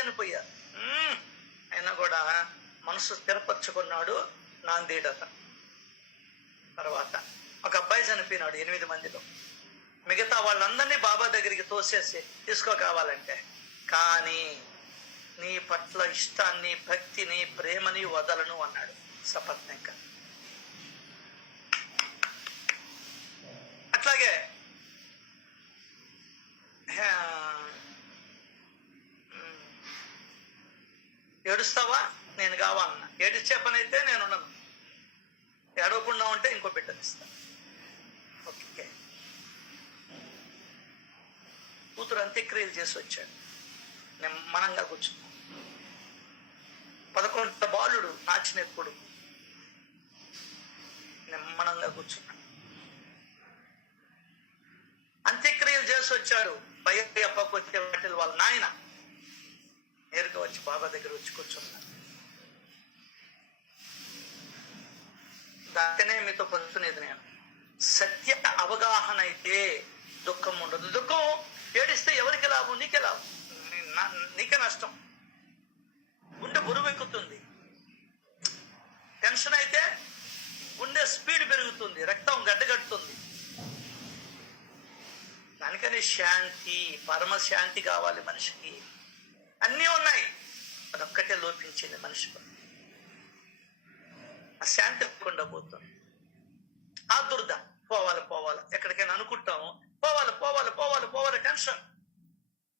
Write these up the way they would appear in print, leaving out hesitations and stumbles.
చనిపోయారు. అయినా కూడా మనసు స్థిరపరచుకున్నాడు. నాందేడత తర్వాత ఒక అబ్బాయి చనిపోయినాడు 8 మందిలో. మిగతా వాళ్ళందరినీ బాబా దగ్గరికి తోసేసి తీసుకో కావాలంటే, కానీ నీ పట్ల ఇష్టాన్ని, భక్తిని, ప్రేమని వదలను అన్నాడు సపత్నిక. అట్లాగే ఏడుస్తావా, నేను కావాలన్నా. ఏడిచ్చే పని అయితే నేను ఉండను, ఏడవకుండా ఉంటే ఇంకో బిడ్డనిస్తాను. ఓకే, కూతురు అంత్యక్రియలు చేసి వచ్చాడు, నిమ్మనంగా కూర్చున్నాడు. 11 బాలుడు నాచిన కొడుకు నిమ్మనంగా కూర్చున్నాడు. అంత్యక్రియలు చేసి వచ్చాడు. భయపడితే వాటిల్ వాళ్ళ నాయన నేరుగా వచ్చి బాబా దగ్గర వచ్చి కూర్చున్నాడు. దానినే మీతో పంచుకునేది నేను. సత్య అవగాహన అయితే దుఃఖం ఉండదు. దుఃఖం ఏడిస్తే ఎవరికి లాభం? నీకే లాభం, నీకే నష్టం. గుండె బరువెక్కుతుంది. టెన్షన్ అయితే గుండె స్పీడ్ పెరుగుతుంది, రక్తం గడ్డగట్టుతుంది. దానికని శాంతి, పరమశాంతి కావాలి మనిషికి. అన్నీ ఉన్నాయి, అదొక్కటే లోపించింది మనిషికి. ఆ శాంతి లేకుండా పోతుంది. ఆ దుర్ద పోవాలి పోవాలి, ఎక్కడికైనా అనుకుంటాము పోవాలి పోవాలి పోవాలి పోవాలి, టెన్షన్.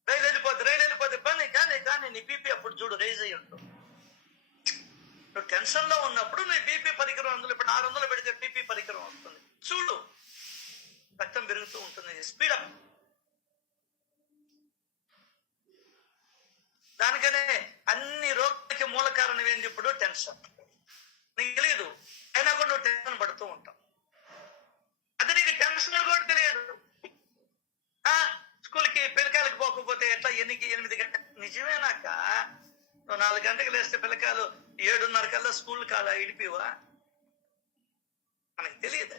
రైలు వెళ్ళిపోతే పని కానీ కానీ నీ బీపీ అప్పుడు చూడు రైజ్ అయ్యి ఉంటుంది. నువ్వు టెన్షన్ లో ఉన్నప్పుడు నీ బీపీ పరికరం, అందులో ఇప్పుడు 600 పెడితే బీపీ పరికరం వస్తుంది చూడు, రక్తం పెరుగుతూ ఉంటుంది, స్పీడప్. దానికనే అన్ని రోగాలకి మూల కారణం ఏంటి? ఇప్పుడు టెన్షన్. నీకు తెలియదు, అయినా కూడా నువ్వు టెన్షన్ పడుతూ ఉంటావు. అది నీకు టెన్షన్ కూడా తెలియదు. స్కూల్కి పిల్లకాయలకు పోకపోతే ఎట్లా 8 గంటలు? నిజమేనాక నువ్వు 4 గంటలకు లేస్తే పిల్లకాయలు 7:30 కల్లా స్కూల్ కాదా ఇడిపివా? మనకి తెలియదు.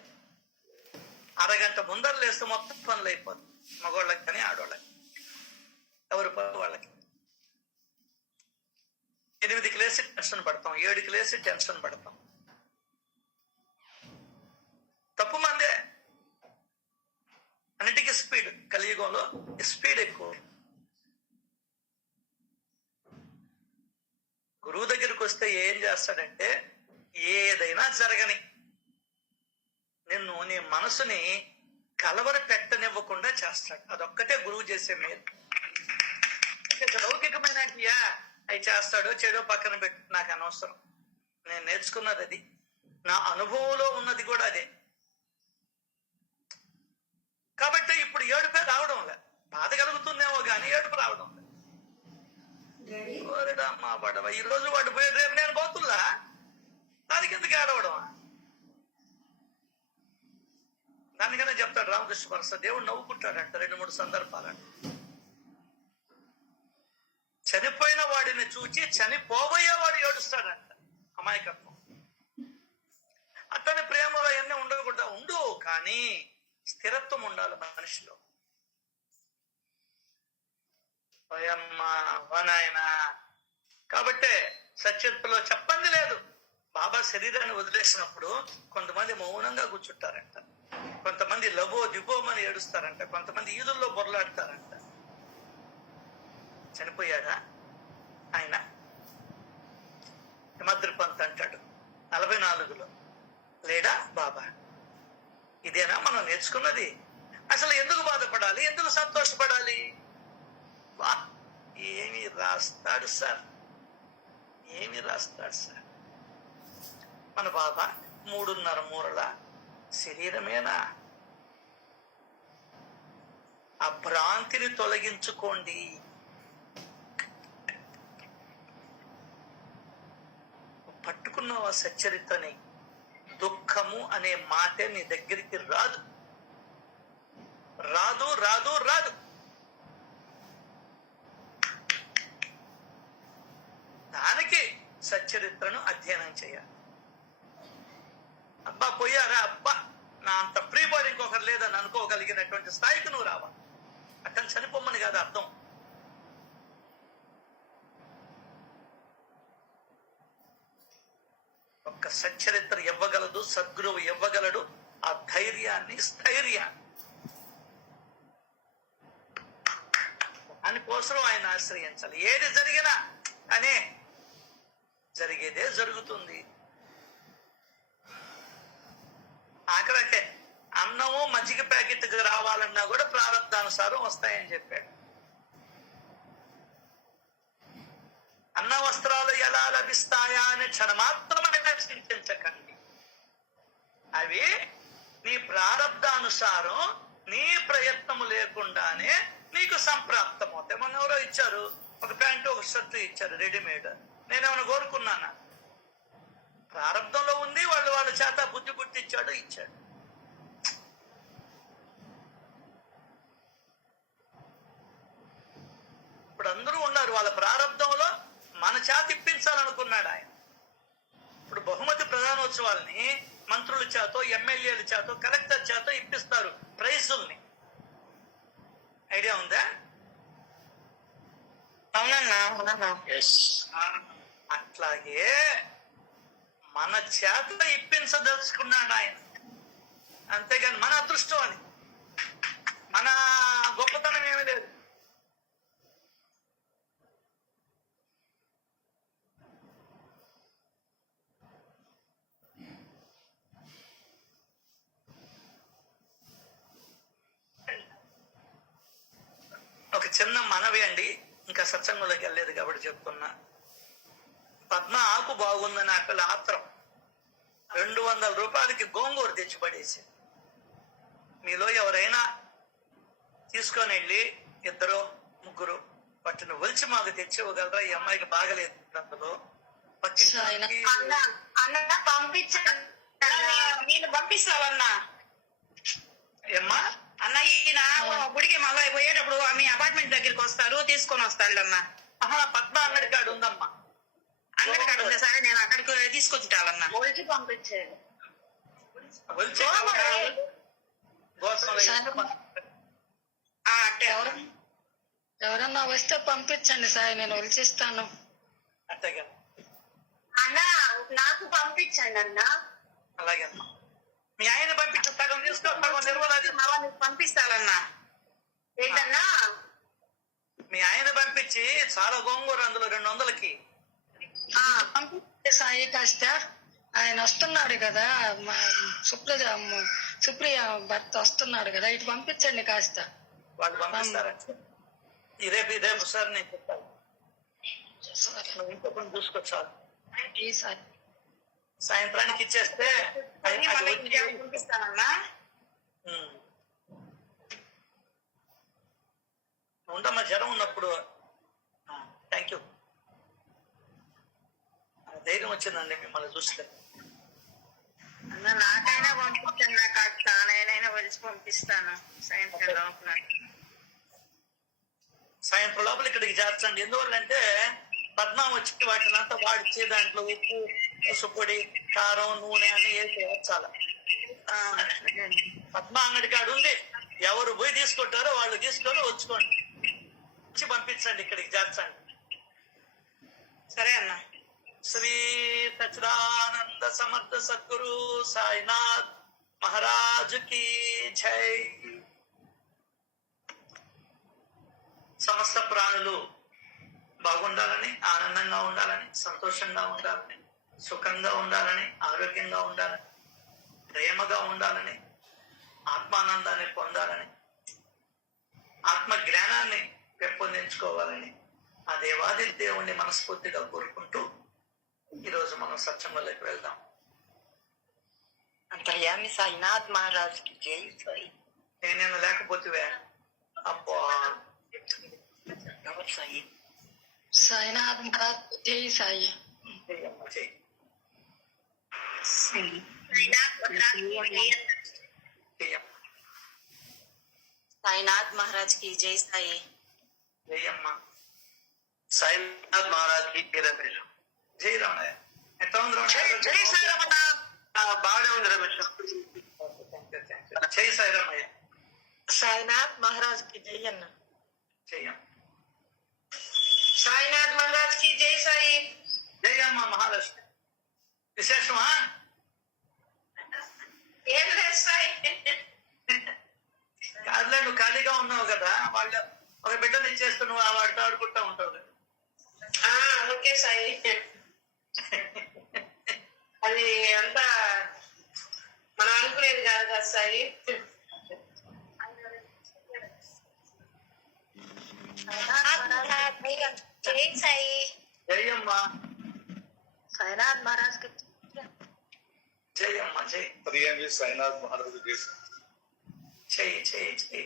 అరగంట ముందర లేస్తే మొత్తం పనులు అయిపోతుంది, మగవాళ్ళకి కానీ ఆడవాళ్ళకి, ఎవరి పనులు వాళ్ళకి. 8కి లేసి టెన్షన్ పడతాం, 7కి లేసి టెన్షన్ పడతాం. తప్పు మందే. అన్నిటికీ స్పీడ్, కలియుగంలో స్పీడ్ ఎక్కువ. గురువు దగ్గరికి వస్తే ఏం చేస్తాడంటే, ఏదైనా జరగని నిన్ను, నీ మనసుని కలవర పెట్టనివ్వకుండా చేస్తాడు. అదొక్కటే గురువు చేసే మేలు. లౌకికమైన అవి చేస్తాడో చెడో పక్కన పెట్టి నాకు అనవసరం. నేను నేర్చుకున్నది అది, నా అనుభవంలో ఉన్నది కూడా అదే. కాబట్టి ఇప్పుడు ఏడుపే రావడం లే. బాధ కలుగుతుందేమో కానీ ఏడుపు రావడం లే. మా పడవ ఈ రోజు వాడు పోయి రేపు నేను పోతుల్లా, దానికి ఎందుకు ఏడవడం? దానికనే చెప్తాడు రామకృష్ణ పరస, దేవుడు నవ్వుకుంటాడంట 2-3 సందర్భాలంట. చనిపోయిన వాడిని చూచి చనిపోబోయేవాడు ఏడుస్తాడంట. అమాయకత్వం. అతని ప్రేమలో అవన్నీ ఉండకూడదా? ఉండు, కానీ స్థిరత్వం ఉండాలి మనిషిలో. నాయనా, కాబట్టే సచరిత్రలో చెప్పంది లేదు. బాబా శరీరాన్ని వదిలేసినప్పుడు కొంతమంది మౌనంగా కూర్చుంటారంట, కొంతమంది లబో దిబోమని ఏడుస్తారంట, కొంతమంది ఈదుల్లో బొరలాడతారంట. చనిపోయాడా ఆయన? హిమద్రిపంత్ అంటాడు 44లో లేడా బాబా? ఇదేనా మనం నేర్చుకున్నది? అసలు ఎందుకు బాధపడాలి, ఎందుకు సంతోషపడాలి? వా, ఏమి రాస్తాడు సార్, ఏమి రాస్తాడు సార్. మన బాబా 3.5 మూరల శరీరమేనా? ఆ భ్రాంతిని తొలగించుకోండి. పట్టుకున్నావు ఆ సచ్చరితని, దుఃఖము అనే మాటే నీ దగ్గరికి రాదు రాదు రాదు రాదు. దానికి సచ్చరిత్రను అధ్యయనం చేయాలి. అబ్బా పోయారా, అబ్బా నా అంత ఫ్రీ బాడీ ఇంకొకరు లేదని అనుకోగలిగినటువంటి స్థాయికి నువ్వు రావాలి. అక్కడ చనిపోమ్మని కాదు అర్థం. ఒక్క సచ్చరిత్ర ఇవ్వగలదు, సద్గురువు ఇవ్వగలడు ఆ ధైర్యాన్ని, స్థైర్యాన్ని. దానికోసం ఆయన ఆశ్రయించాలి. ఏది జరిగినా అనే జరిగేదే జరుగుతుంది. ఆఖరికే అన్నము మజ్జిగ ప్యాకెట్ రావాలన్నా కూడా ప్రారంభానుసారం వస్తాయని చెప్పాడు. అన్న వస్త్రాలు ఎలా లభిస్తాయా అనే క్షణమాత్రమే చింతించకండి. అవి నీ ప్రారంధానుసారం నీ ప్రయత్నము లేకుండానే నీకు సంప్రాప్తం అవుతాయి. మొన్న ఎవరో ఇచ్చారు, ఒక ప్యాంటు ఒక షర్టు ఇచ్చారు రెడీమేడ్. నేనేమైనా కోరుకున్నానా? ప్రారంధంలో ఉంది, వాళ్ళ చేత బుద్ధి పుట్టించాడు, ఇచ్చాడు. ఇప్పుడు అందరూ ఉన్నారు వాళ్ళ ప్రారంధంలో మన చేత ఇప్పించాలనుకున్నాడు ఆయన. ఇప్పుడు బహుమతి ప్రధానోత్సవాల్ని మంత్రుల చేతో, ఎమ్మెల్యేల చేతో, కలెక్టర్ చేతో ఇప్పిస్తారు ప్రైజుల్ని. ఐడియా ఉందా? అవునన్నా. అట్లాగే మన చేత ఇప్పించదలుచుకున్నాడు ఆయన. అంతేగాని మన అదృష్టం అని, మన గొప్పతనం ఏమీ లేదు. ఒక చిన్న మనవి అండి, ఇంకా సత్సంగంలోకి వెళ్ళలేదు కాబట్టి చెప్తున్నా. పద్మ ఆకు బాగుందని ఆ పిల్ల ఆత్రం 200 రూపాయలకి గోంగూర తెచ్చిపడేసి. మీలో ఎవరైనా తీసుకొని వెళ్ళి 2-3 పట్టిన ఒలిచి మాకు తెచ్చివ్వగలరా? ఈ అమ్మాయికి బాగలేదు అందులో పంపిస్తావన్నా. ఏమ్మా అన్న ఈయన గుడికి మళ్ళీ పోయేటప్పుడు మీ అపార్ట్మెంట్ దగ్గరికి వస్తారు, తీసుకొని వస్తాడు అన్న. పద్మ అంగడి కాడు ఉందమ్మా. అంగడి కాడు ఉందా? సరే నేను అక్కడికి తీసుకొచ్చుటాలన్నా. ఒలిచి పంపించేది. ఎవరన్నా వస్తే పంపించండి సార్, నేను ఒలిచిస్తాను. అంతేగా అన్న నాకు పంపించండి అన్న. అలాగే అమ్మా. మీ ఆయన పంపించి సగం తీసుకో, సగం నిర్మలాది పంపిస్తానన్నా. ఏంటన్నా? మీ ఆయన పంపించి చాలా గోంగూర అందులో 200కి పంపించే సాయి కాస్త. ఆయన వస్తున్నాడు కదా, సుప్రియ భర్త వస్తున్నాడు కదా, ఇటు పంపించండి కాస్త. వాళ్ళు పంపిస్తారా? రేపు సార్ నేను చెప్తాను. ఇంకో పని చూసుకోవచ్చు. సాయంత్రానికి ఇచ్చేస్తే పంపిస్తానన్నా. ఉండమ్మా, జ్వరం ఉన్నప్పుడు. Thank you. ధైర్యం వచ్చిందండి మిమ్మల్ని చూస్తే. అన్న నాకైనా పంపించాను, నాకు తానైనా వచ్చి పంపిస్తాను సాయంత్రం లోపల ఇక్కడికి చేర్చండి. ఎందువల్లంటే పద్మా వచ్చి వాటిని అంతా వాడిచ్చి దాంట్లో ఉప్పు, పసుపొడి, కారం, నూనె అన్ని వేసి వేర్చాల. పద్మా అంగడి కాడు ఉంది, ఎవరు పోయి తీసుకుంటారో వాళ్ళు తీసుకొని వచ్చుకోండి, వచ్చి పంపించండి, ఇక్కడికి చేర్చండి. సరే అన్న. శ్రీ సచ్చిదానంద సమర్థ సద్గురు సాయినాథ్ మహారాజ్ కి జై. సమస్త ప్రాణులు బాగుండాలని, ఆనందంగా ఉండాలని, సంతోషంగా ఉండాలని, సుఖంగా ఉండాలని, ఆరోగ్యంగా ఉండాలని, ప్రేమగా ఉండాలని, ఆత్మానందాన్ని పొందాలని, ఆత్మ జ్ఞానాన్ని పెంపొందించుకోవాలని ఆ దేవాది దేవుణ్ణి మనస్ఫూర్తిగా కోరుకుంటూ ఈరోజు మనం సత్సంగంలోకి వెళ్దాం. అంతర్యామి సాయినాథ్ మహారాజ్ కి జై సాయి. నేనేనా లేకపోతే అబ్బా ఎవరు సాయి? సాయినాథ్ మహారాజ్ జై సాయి. చెయ్యమ్మ చెయ్యి. సాయినాథ్ మహారాజ్ కి జై సాయి. జయమ్మ. సాయినాథ్ మహారాజ్ కి జై రమణయ్య. ఎట్లా ఉంది రమణయ్య? బాగానే ఉంది రమేష్. జై సాయి రమణయ్య. సాయినాథ్ మహారాజ్ కి జై అన్న. చెయ్యం. సాయినాథ్ మహారాజ్ కి జై సాయి. జయమ్మ మహాలక్ష్మి. విశేషమా? ఏం లేదు సాయి. కాదులే, నువ్వు ఖాళీగా ఉన్నావు కదా, వాళ్ళ ఒక బిడ్డను ఇచ్చేస్తూ నువ్వు వాడితో ఆడుకుంటా ఉంటావు కదా. ఓకే సాయి. అది అంతా మనం అనుకునేది కాదు కదా సాయి. జై సాయి. జయమ్మా, సాయినాథ్ మహారాజ్ కి జయమ్మా, జై. ప్రియంగా సాయినాథ్ మహారాజు చెయ్యి చెయ్యి చెయ్యి.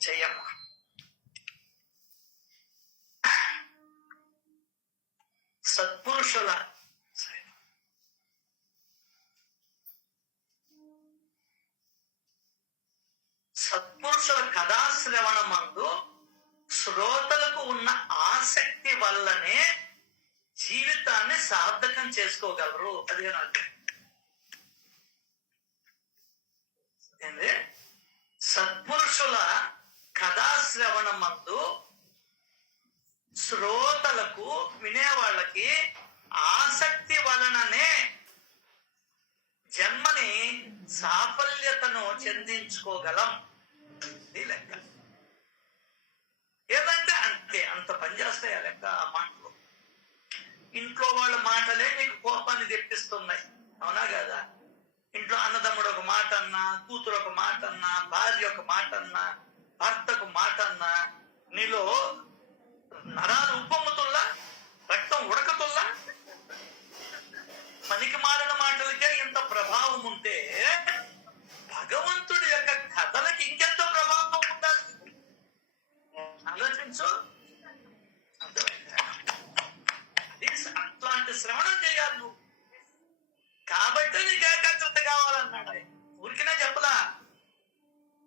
చెయ్యమ్మా. సత్పురుషుల సత్పురుషుల కథాశ్రవణ మందు శ్రోతలకు ఉన్న ఆసక్తి వల్లనే జీవితాన్ని సార్థకం చేసుకోగలరు. 15 అధ్యాయం ఏంది? సత్పురుషుల కథాశ్రవణ మందు శ్రోతలకు, వినేవాళ్ళకి ఆసక్తి వలననే జన్మని సాఫల్యతను చెందించుకోగలం. ఈ లెక్క ఏదంటే అంతే, అంత పనిచేస్తాయి ఆ లెక్క. ఆ మాటలు ఇంట్లో వాళ్ళ మాటలే నీకు కోపాన్ని తెప్పిస్తున్నాయి, అవునా కదా? ఇంట్లో అన్నదమ్ముడు ఒక మాట అన్నా, కూతురు ఒక మాట అన్నా, భార్య ఒక మాట అన్నా, భర్తకు మాట అన్నా, నీలో నరాలు ఉప్పొమ్ముతుల్లా, రక్తం ఉడకతుల్లా. పనికి మారిన మాటలకే ఇంత ప్రభావం ఉంటే భగవంతుడి యొక్క కథలకి ఇంకెంత ప్రభావం ఉండాలి? ఆలోచించు. అర్థమైందా? అది అట్లాంటి శ్రవణం చేయాలి నువ్వు. కాబట్టి నీకు ఏకాగ్రత కావాలన్నాడు ఆయన. ఊరికినే చెప్పలా,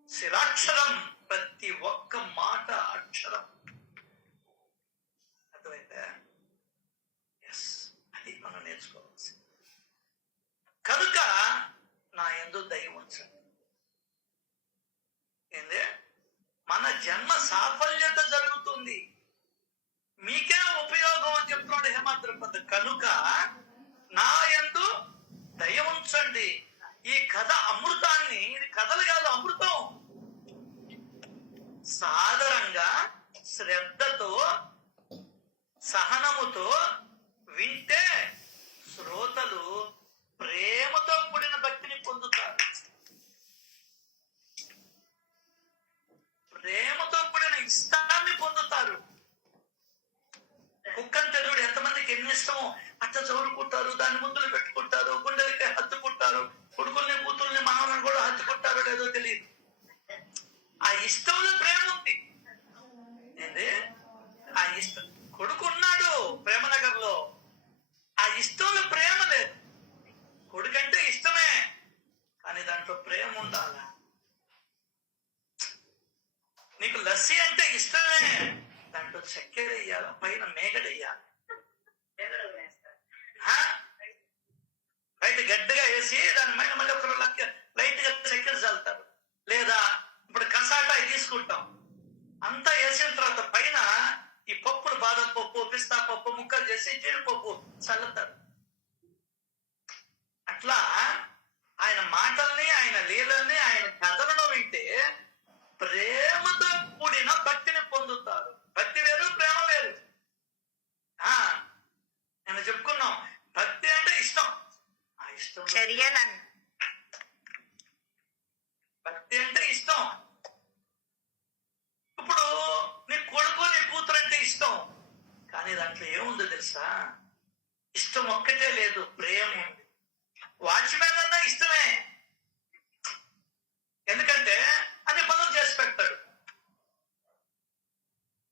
శిలాక్షరం, ప్రతి ఒక్క మాట అక్షరం. అర్థమైందా? ఎస్, అది మనం నేర్చుకోవాల్సి. కనుక నా యందు దయ ఉంచండి. ఏంది? మన జన్మ సాఫల్యత జరుగుతుంది, మీకే ఉపయోగం అని చెప్తున్నాడు హేమాద్రిపద. కనుక నా యందు దయ ఉంచండి. ఈ కథ అమృతాన్ని, ఇది కథలు కాదు, అమృతం. సాదరంగా, శ్రద్ధతో, సహనముతో వింటే శ్రోతలు ప్రేమతో కూడిన భక్తిని పొందుతారు. ప్రేమతో కూడిన ఇష్టాన్ని పొందుతారు. కుక్కని తెలుగుడు ఎంతమందికి ఎన్ని ఇష్టమో అట్ట చదువుకుంటారు, దాని ముందులు పెట్టుకుంటారు, గుండెలకి హత్తుకుంటారు, కొడుకుల్ని కూతుల్ని మనవలను కూడా హత్తుకుంటారో లేదో తెలియదు. ఆ ఇష్టంలో ప్రేమ ఉంది. ఏంది? ఆ ఇష్టం. కొడుకున్నాడు ప్రేమనగర్ లో, ఆ ఇష్టంలో ప్రేమ లేదు. కొడుకంటే ఇష్టమే, కానీ దాంట్లో ప్రేమ ఉండాలా? నీకు లస్సీ అంటే ఇష్టమే, దాంట్లో చక్కెర వేయాల, పైన మేగడెయ్యాలి. బయట గడ్డగా వేసి దాని పైన మళ్ళీ ఒక లైట్ గా చక్కెర చల్లుతారు. లేదా ఇప్పుడు కసాటా తీసుకుంటాం, అంతా వేసిన తర్వాత పైన ఈ పప్పులు, బాదం పప్పు, పిస్తా పప్పు ముక్కలు చేసి జీడిపప్పు చల్లుతారు. అట్లా ఆయన మాటల్ని, ఆయన లీలల్ని, ఆయన కథలను వింటే ప్రేమతో కూడిన భక్తిని పొందుతారు. భక్తి వేరు, ప్రేమ వేరు. నేను చెప్పుకున్నాం, భక్తి అంటే ఇష్టం. ఆ ఇష్టం భక్తి అంటే ఇష్టం. ఇప్పుడు నీ కొడుకు, నీ కూతురు అంటే ఇష్టం, కానీ దాంట్లో ఏముందో తెలుసా? ఇష్టం ఒక్కటే లేదు, ప్రేమ ఉంది. వాచ్మెన్ అన్నా ఇష్టమే, ఎందుకంటే అన్ని పనులు చేసి పెడతాడు.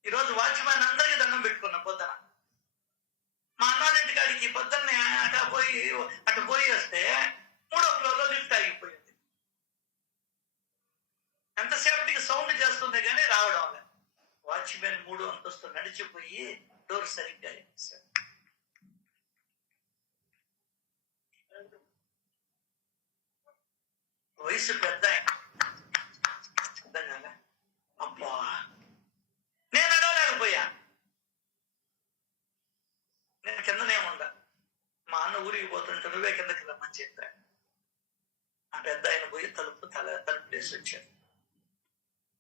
ఈరోజు వాచ్మెన్ అందరికీ దండం పెట్టుకున్నా పొద్దున. మా అన్నారింటి కాడికి పొద్దున్నే అటు పోయి వస్తే 3వ ఫ్లోర్ లో లిఫ్ట్ ఆగిపోయింది. ఎంతసేపటికి సౌండ్ చేస్తుంది కానీ రావడం లేదు. వాచ్మెన్ 3వ అంతస్తు నడిచిపోయి డోర్ సరిగ్గా వేశాడు. వయసు పెద్ద ఆయన. అర్థం కాలే? అబ్బా నేను అడవలేకపోయా. నేను కిందనే ఉండా. మా అన్న ఊరికి పోతుంటే నువ్వే కిందకి రమ్మని చెప్పా. ఆ పెద్ద ఆయన పోయి తలుపు వేసి వచ్చాడు.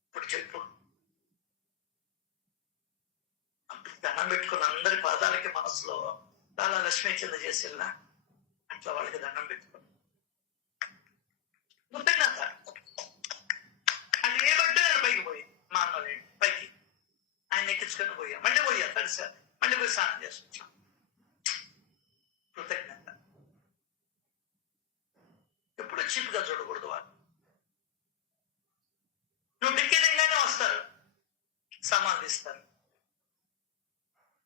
ఇప్పుడు చెప్పు. అప్పుడు దండం పెట్టుకుని అందరి పాదాలకి మనసులో చాలా లక్ష్మీ కింద చేసిల్లా అట్లా వాళ్ళకి దండం పెట్టుకుని గుర్తున్నా అది ఏమంటే నేను పైకి పోయి మా అన్న పైకి ఆయన ఎక్కించుకొని పోయా. మళ్ళీ పోయా కలిసా. మళ్ళీ పోయి స్నానం చేసి వచ్చాం. కృతజ్ఞత. ఎప్పుడు చీప్గా చూడకూడదు వాళ్ళు. నువ్వు బిక్కిదంగానే వస్తారు, సామాన్లు ఇస్తారు.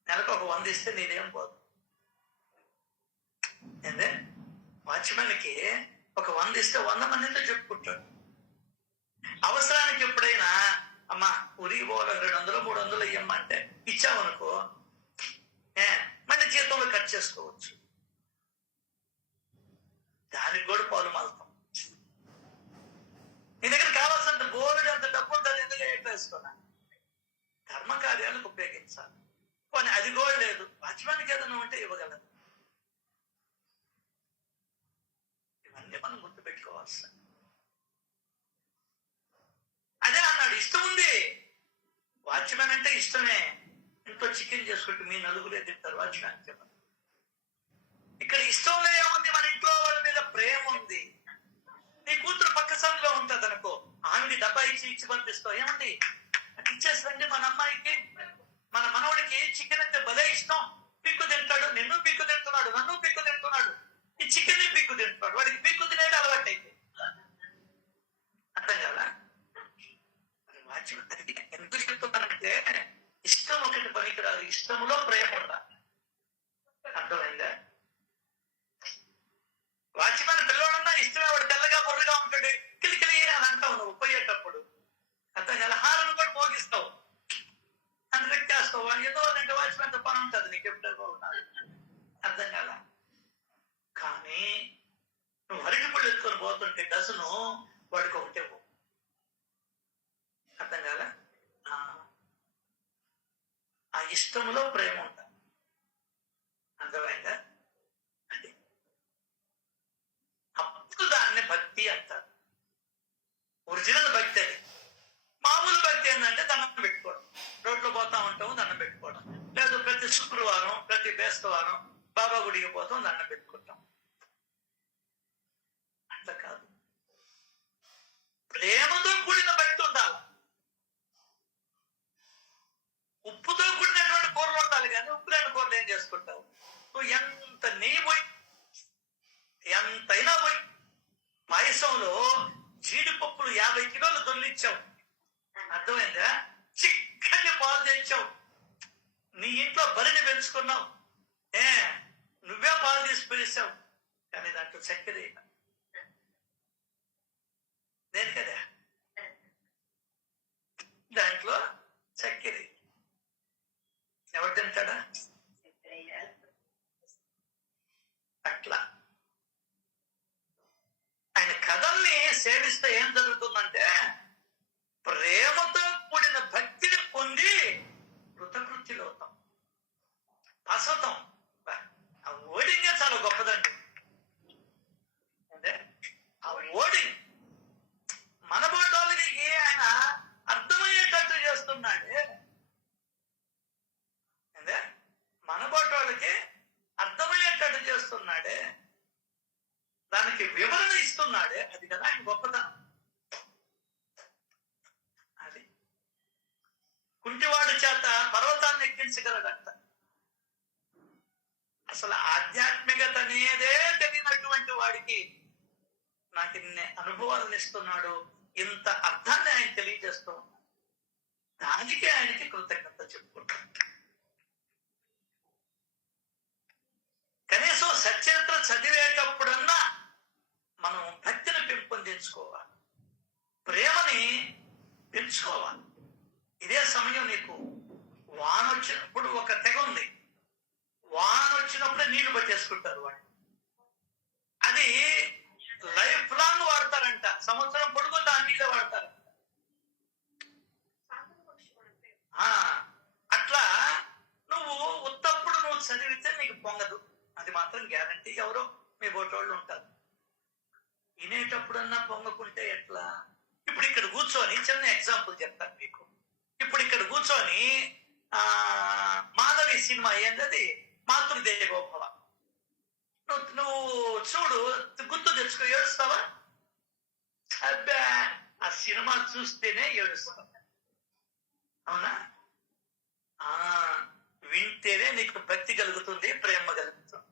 నెలకు ఒక 100 ఇస్తే నీదేం పోదు. ఏందే వాచ్మెన్కి ఒక 100 ఇస్తే 100 మందితో చెప్పుకుంటాడు. అవసరానికి ఎప్పుడైనా అమ్మా ఉరికి పోవాలి 200 300 ఇయ్యమ్మంటే ఇచ్చావనుకో మళ్ళీ జీతంలో ఖర్చు చేసుకోవచ్చు. దానికి కూడా పాలు మాలుతాం. నీ దగ్గర కావాల్సినంత బోర్డు అంత డబ్బు ఉంటుంది, ఎందుకు ఎట్లా వేసుకున్నా కర్మకార్యాలకు ఉపయోగించాలి. కానీ అది కూడా లేదు. వాచ్మెన్కి ఏదైనా ఉంటే ఇవ్వగలదు. ఇవన్నీ మనం గుర్తు పెట్టుకోవాల్సి. అదే అన్నాడు, ఇష్టం ఉంది. వాచ్మెన్ అంటే ఇష్టమే. ఇంట్లో చికెన్ చేసుకుంటే మీ నలుగురే తింటారు వాచ్మెన్ చెప్పండి. ఇక్కడ ఇష్టంలో ఏముంది? మన ఇంట్లో వాళ్ళ మీద ప్రేమ ఉంది. నీ కూతురు పక్క సందులో ఉంటుంది అనుకో, ఆమెకి డబ్బా ఇచ్చి పంపిస్తావు. ఏమండి అట్లా ఇచ్చేసరండి మన అమ్మాయికి, మన మనవడికి చికెన్ అంటే భలే ఇష్టం, పిక్కు తింటాడు. నిన్ను పిక్కు తింటున్నాడు, నన్ను పిక్కు తింటున్నాడు, ఈ చికెన్ పిక్కు తింటున్నాడు. వాడికి పిక్కు తినేది అలవాటు అయితే అర్థం కదా? ఎందుకు చెప్తున్నానంటే ఇష్టం ఒకటి పనికిరాదు, ఇష్టములో ప్రేమ ఉండాలి. అర్థమైందా? వాచ్మెన్ పిల్లవాడన్నా ఇష్టమే. వాడు తెల్లగా బొర్రగా ఉంటాడు, కిలికిలి అని అంటావు నువ్వు పోయేటప్పుడు. అర్థం కదా? హారను కూడా మోగిస్తావు, అని పెట్టేస్తావు. ఏదో 2 వాచ్మెన్తో పని ఉంటుంది నీకు ఎప్పుడో బాగున్నాడు. అర్థం కదా? కానీ నువ్వు అరటి పళ్ళు ఎత్తుకొని పోతుంటే డజను వాడికి ఒకటే పో. అర్థం కదా? ఆ ఇష్టములో ప్రేమ ఉంటుంది. అర్థమైందా? అది అప్పుడు దాన్ని భక్తి అంటారు. ఒరిజినల్ భక్తి అది. మామూలు భక్తి ఏంటంటే దండం పెట్టుకోవడం. రోడ్లో పోతా ఉంటాము, దండం పెట్టుకోవడం. లేదు ప్రతి శుక్రవారం ప్రతి బేస్తవారం బాబా గుడికి పోతాం, దండం పెట్టుకుంటాం. అట్లా కాదు. ప్రేమతో కూడిన భక్తి ఉండాలి. ఉప్పుతో కూడినటువంటి కూరలు ఉండాలి. కానీ ఉప్పు లేని కూరలు ఏం చేసుకుంటావు? నువ్వు ఎంత నెయ్యి పోయి ఎంతైనా పోయి పాయసంలో జీడిపప్పులు 50 కిలోలు దొల్లిచ్చావు. అర్థమైందా? చిక్కని పాలు తెచ్చావు. నీ ఇంట్లో బరిని పెంచుకున్నావు. నువ్వే పాలు తీసి పిలిచావు. కానీ దాంట్లో చక్కెర దేనికదే? దాంట్లో చక్కెర ఎవరు తింటాడా? అట్లా ఆయన కథల్ని సేవిస్తే ఏం జరుగుతుందంటే ప్రేమతో కూడిన భక్తిని పొంది కృతకృత్యులు అవుతాం, అసతం. ఆ ఓడింగే చాలా గొప్పదండి. అంటే ఆ ఓడింగ్ మన బోటోళ్ళకి ఆయన అర్థమయ్యేటట్టు చేస్తున్నాడే. అంటే మన బోటోళ్ళకి అర్థమయ్యేటట్టు చేస్తున్నాడే, దానికి వివరణ ఇస్తున్నాడే. అది కదా ఆయన గొప్పతనం. అది కుంటివాడి చేత పర్వతాన్ని ఎక్కించగలడంట. అసలు ఆధ్యాత్మికత అనేదే తెలియనటువంటి వాడికి నాకు ఇన్ని అనుభవాలను ఇస్తున్నాడు, ఇంత అర్థాన్ని ఆయన తెలియజేస్తూ ఉన్నాడు. దానికి ఆయనకి కృతజ్ఞత చెప్పుకుంటాడు. కనీసం సచరిత్ర చదివేటప్పుడన్నా మనం భక్తిని పెంపొందించుకోవాలి, ప్రేమని పెంచుకోవాలి. ఇదే సమయం నీకు వాన వచ్చినప్పుడు ఒక తెగ ఉంది. వాన వచ్చినప్పుడే నీళ్లు పట్టేసుకుంటారు వాడిని. అది లైఫ్ లాంగ్ వాడతారంట. సంవత్సరం పొడుగు దాని నీళ్ళే వాడతారు. అట్లా నువ్వు ఉత్తప్పుడు నువ్వు చదివితే నీకు పొంగదు, అది మాత్రం గ్యారంటీ. ఎవరో మీ బోటోళ్ళు ఉంటారు, వినేటప్పుడన్నా పొంగకుంటే ఎట్లా? ఇప్పుడు ఇక్కడ కూర్చొని చిన్న ఎగ్జాంపుల్ చెప్తాను మీకు. ఇప్పుడు ఇక్కడ కూర్చొని మాధవి సినిమా ఏంటది, మాతృదేవోభవ, నువ్వు చూడు, గుర్తు తెచ్చుకో, ఏడుస్తావా? అబ్బా, ఆ సినిమా చూస్తేనే ఏడుస్తావు, అవునా? వింటేనే నీకు భక్తి కలుగుతుంది, ప్రేమ కలుగుతుంది.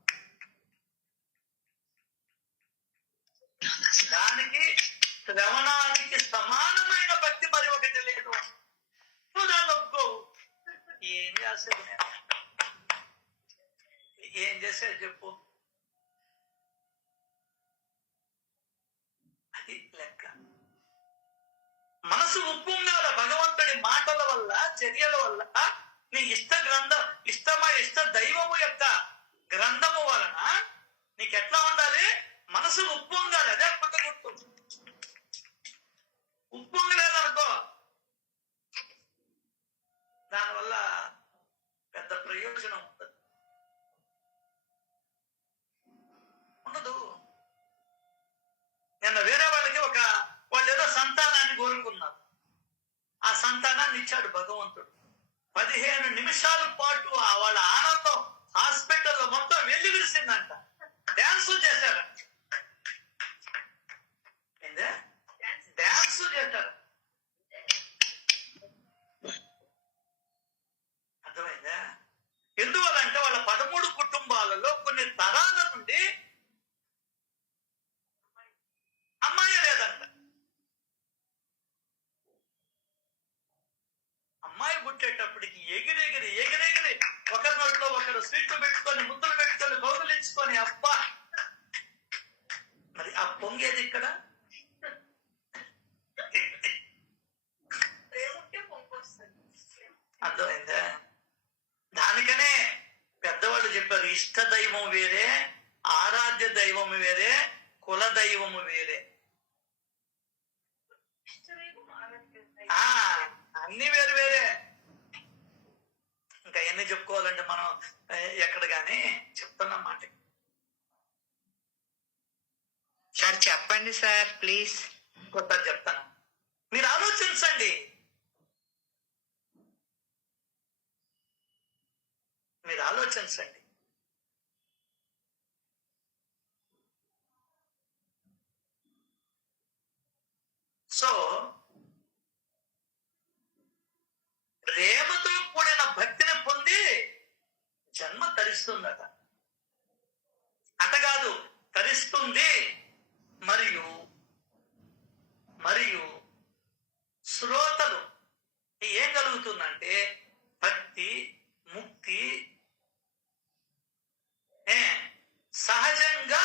దానికి శ్రవణానికి సమానమైన భక్తి మరి ఒకటి లేదు. నువ్వు దాన్ని ఒప్పుకోవు. ఏం చేసేది, ఏం చేసేది చెప్పు? అది లెక్క. మనసు ఉప్పొంగాల భగవంతుడి మాటల వల్ల, చర్యల వల్ల, నీ ఇష్ట గ్రంథం, ఇష్ట దైవము యొక్క గ్రంథము వలన నీకు ఎట్లా ఉండాలి? మనసు ఉప్పొంగాలి. అదే పంట గుర్తు. ఉప్పొంగలేదనుకో, దానివల్ల పెద్ద ప్రయోజనం ఉండదు. నిన్న వేరే వాళ్ళకి వాళ్ళు ఏదో సంతానాన్ని కోరుకున్నారు, ఆ సంతానాన్ని ఇచ్చాడు భగవంతుడు. 15 నిమిషాల పాటు వాళ్ళ ఆనందం హాస్పిటల్లో మొత్తం వెళ్ళి విరిసిందంట. డ్యాన్స్ చేశారు, డ్యాన్స్ చేశారు. అర్థమైందా? ఎందువల్లంటే వాళ్ళ 13 కుటుంబాలలో కొన్ని తరాల నుండి అమ్మాయి లేదంట. అమ్మాయి పుట్టేటప్పటికి ఎగిరెగిరి ఒకరి నోట్లో ఒకరు స్వీట్లు పెట్టుకొని, ముద్దులు పెట్టుకొని, కౌగులించుకొని, అబ్బా, మరి ఆ పొంగేది ఇక్కడ. అర్థమైందా? దానికనే పెద్దవాళ్ళు చెప్పారు, ఇష్ట దైవం వేరే, ఆరాధ్య దైవం వేరే, కుల దైవము వేరే. అన్ని వేరు వేరే. ఇంకా ఎన్ని చెప్పుకోవాలంటే మనం ఎక్కడ కానీ చెప్తున్నాం మాట. సార్ చెప్పండి సార్, ప్లీజ్. కొత్త చెప్తాను, మీరు ఆలోచించండి. మీరు ఆలోచించండి. సో ప్రేమతో కూడిన భక్తిని పొంది జన్మ తరిస్తుందట. అటగాదు, తరిస్తుంది. మరియు మరియు శ్రోతలు ఏం కలుగుతుందంటే భక్తి, ముక్తి, సహజంగా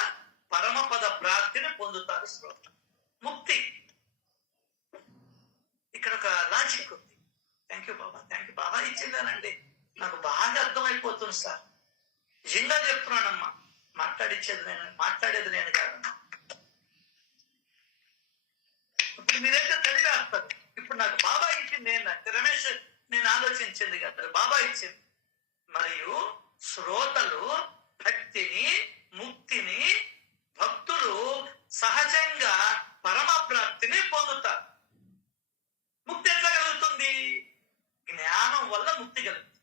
పరమపద ప్రాప్తిని పొందుతారు శ్రోత. ముక్తి ఇక్కడ ఒక లాజిక్ ఉంది. Thank you Baba, thank you బాబా. ఇచ్చిందేనండి, నాకు బాగా అర్థమైపోతుంది సార్. నిజంగా చెప్తున్నానమ్మా, మాట్లాడేది నేను కాదమ్మా. ఇప్పుడు మీరైతే చదివేస్తారు. ఇప్పుడు నాకు బాబా ఇచ్చింది ఏంటంటే, రమేష్ నేను ఆలోచించింది కదా, బాబా ఇచ్చింది. మరియు శ్రోతలు భక్తిని, ముక్తిని, భక్తులు సహజంగా పరమ ప్రాప్తిని పొందుతారు. ముక్తి ఎట్లా కలుగుతుంది? జ్ఞానం వల్ల ముక్తి కలుగుతుంది.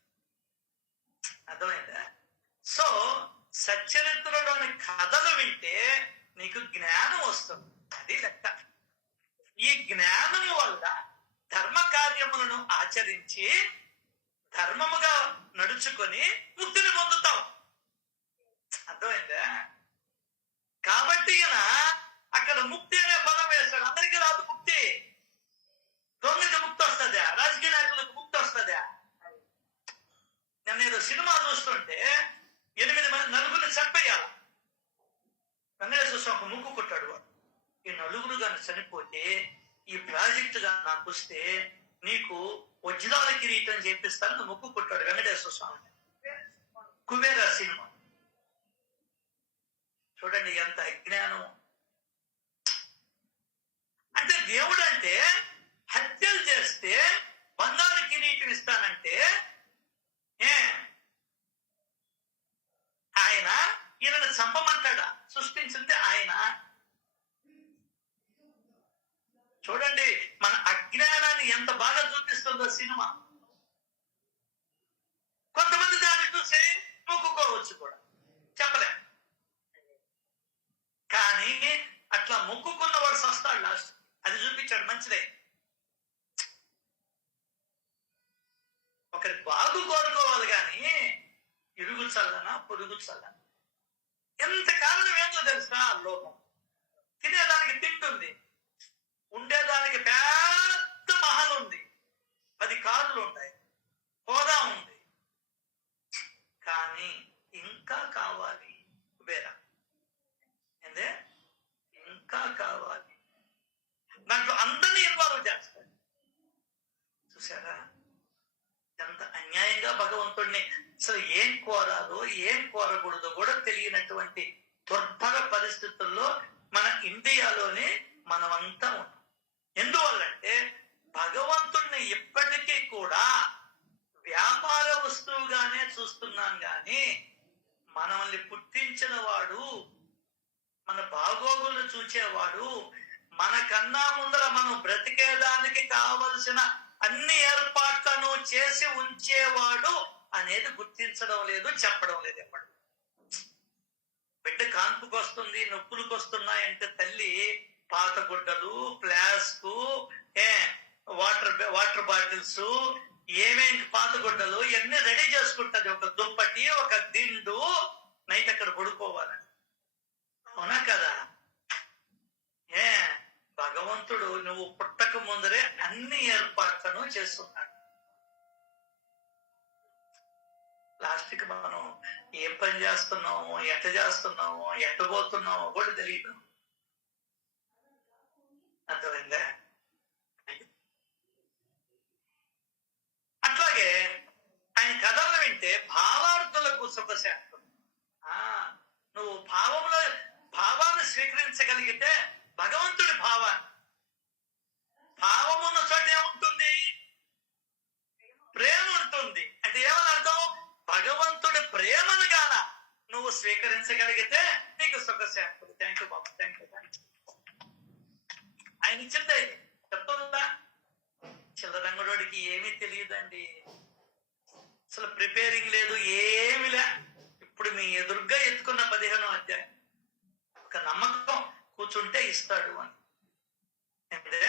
అర్థమైందా? సో సచ్చరిత్రలోని కథలు వింటే నీకు జ్ఞానం వస్తుంది, అది లెక్క. ఈ జ్ఞానము వల్ల ధర్మ కార్యములను ఆచరించి ధర్మముగా నడుచుకొని ముక్తిని పొందుతావు. అర్థమైందా? కాబట్టి అక్కడ ముక్తి అనే పదం వేస్తాడు. అందరికీ రాదు ముక్తి. దొంగకి ముక్తి వస్తుందా? రాజకీయ నాయకులకు ముక్తి వస్తుందా? నేను ఏదో సినిమా చూస్తుంటే 8 నలుగురిని చంపేయాల. వెంకటేశ్వర స్వామి ముక్కు కొట్టాడు. వాడు ఈ నలుగురు కానీ చనిపోతే ఈ ప్రాజెక్టు గా నాకు వస్తే నీకు వజ్రాల కిరీటం చేపిస్తానని ముక్కు కొట్టాడు వెంకటేశ్వర స్వామి. కుబేరా సినిమా చూడండి, ఎంత అజ్ఞానం. చంపమంటాడా? సృష్టించింది ఆయన. చూడండి మన అజ్ఞానాన్ని ఎంత బాగా చూపిస్తుందో సినిమా. కొంతమంది దాన్ని చూసి మొక్కుకోవచ్చు కూడా, చెప్పలేం. కానీ అట్లా మొక్కుకున్న వాడు సస్తాడు లాస్ట్. అది చూపించాడు, మంచిదే. ఒకరి బాగు కోరుకోవాలి కానీ ఇరుగు చల్లనా పొరుగు చల్లనా. ఎంత కారణం ఏంటో తెలుసా? లోకం. తినేదానికి తింటుంది, ఉండేదానికి పెద్ద మహల్ ఉంది, 10 కార్లు ఉంటాయి, హోదా ఉంది, కానీ ఇంకా కావాలి వేరా ఏందే, ఇంకా కావాలి. దాంట్లో అందరినీ ఇన్వాల్వ్ చేస్తాడు. చూసారా ఎంత అన్యాయంగా భగవంతుడిని అసలు ఏం కోరాలో ఏం కోరకూడదో కూడా తెలియనటువంటి దుర్భర పరిస్థితుల్లో మన ఇండియాలోనే మనమంతా ఉన్నాం. ఎందువల్లంటే భగవంతుడిని ఇప్పటికీ కూడా వ్యాపార వస్తువుగానే చూస్తున్నాం గాని మనల్ని పుట్టించిన వాడు, మన బాగోగులు చూచేవాడు, మనకన్నా ముందర మనం బ్రతికేదానికి కావలసిన అన్ని ఏర్పాట్లను చేసి ఉంచేవాడు అనేది గుర్తించడం లేదు, చెప్పడం లేదు. ఎప్పుడు బిడ్డ కాన్పుకు వస్తుంది, నొప్పులకు వస్తున్నాయంటే తల్లి పాత గుడ్డలు, ఫ్లాస్క్, వాటర్ బాటిల్స్, ఏమేమి పాత గుడ్డలు ఇవన్నీ రెడీ చేసుకుంటది. ఒక దుప్పటి, ఒక దిండు, నైట్ అక్కడ పడుకోవాలని. అవునా కదా? భగవంతుడు నువ్వు పుట్టక ముందరే అన్ని ఏర్పాట్లను చేస్తున్నాడు. లాస్ట్కి మనం ఏం పని చేస్తున్నాము, ఎట్ట చేస్తున్నాము, ఎట్ట పోతున్నామో కూడా తెలియదు. అర్థమైందా? అట్లాగే ఆయన కథలు వింటే భావార్థులకు సుఖశాంతం. నువ్వు భావాన్ని స్వీకరించగలిగితే భగవంతుడి భావం ఉన్న చోట ఏముంటుంది? ప్రేమ ఉంటుంది. అంటే ఏమని అర్థం? భగవంతుడి ప్రేమను గాన నువ్వు స్వీకరించగలిగితే నీకు సుఖశాంతుడు. థ్యాంక్ యూ బాబు, థ్యాంక్ యూ. ఆయన ఇచ్చింది చెప్తుందా? చిల్లరంగుడికి ఏమీ తెలియదండి, అసలు ప్రిపేరింగ్ లేదు, ఏమి లే. ఇప్పుడు మీ ఎదురుగా ఎత్తుకున్న 15వ అధ్యాయం. ఒక నమ్మకం, కూర్చుంటే ఇస్తాడు అని. అంటే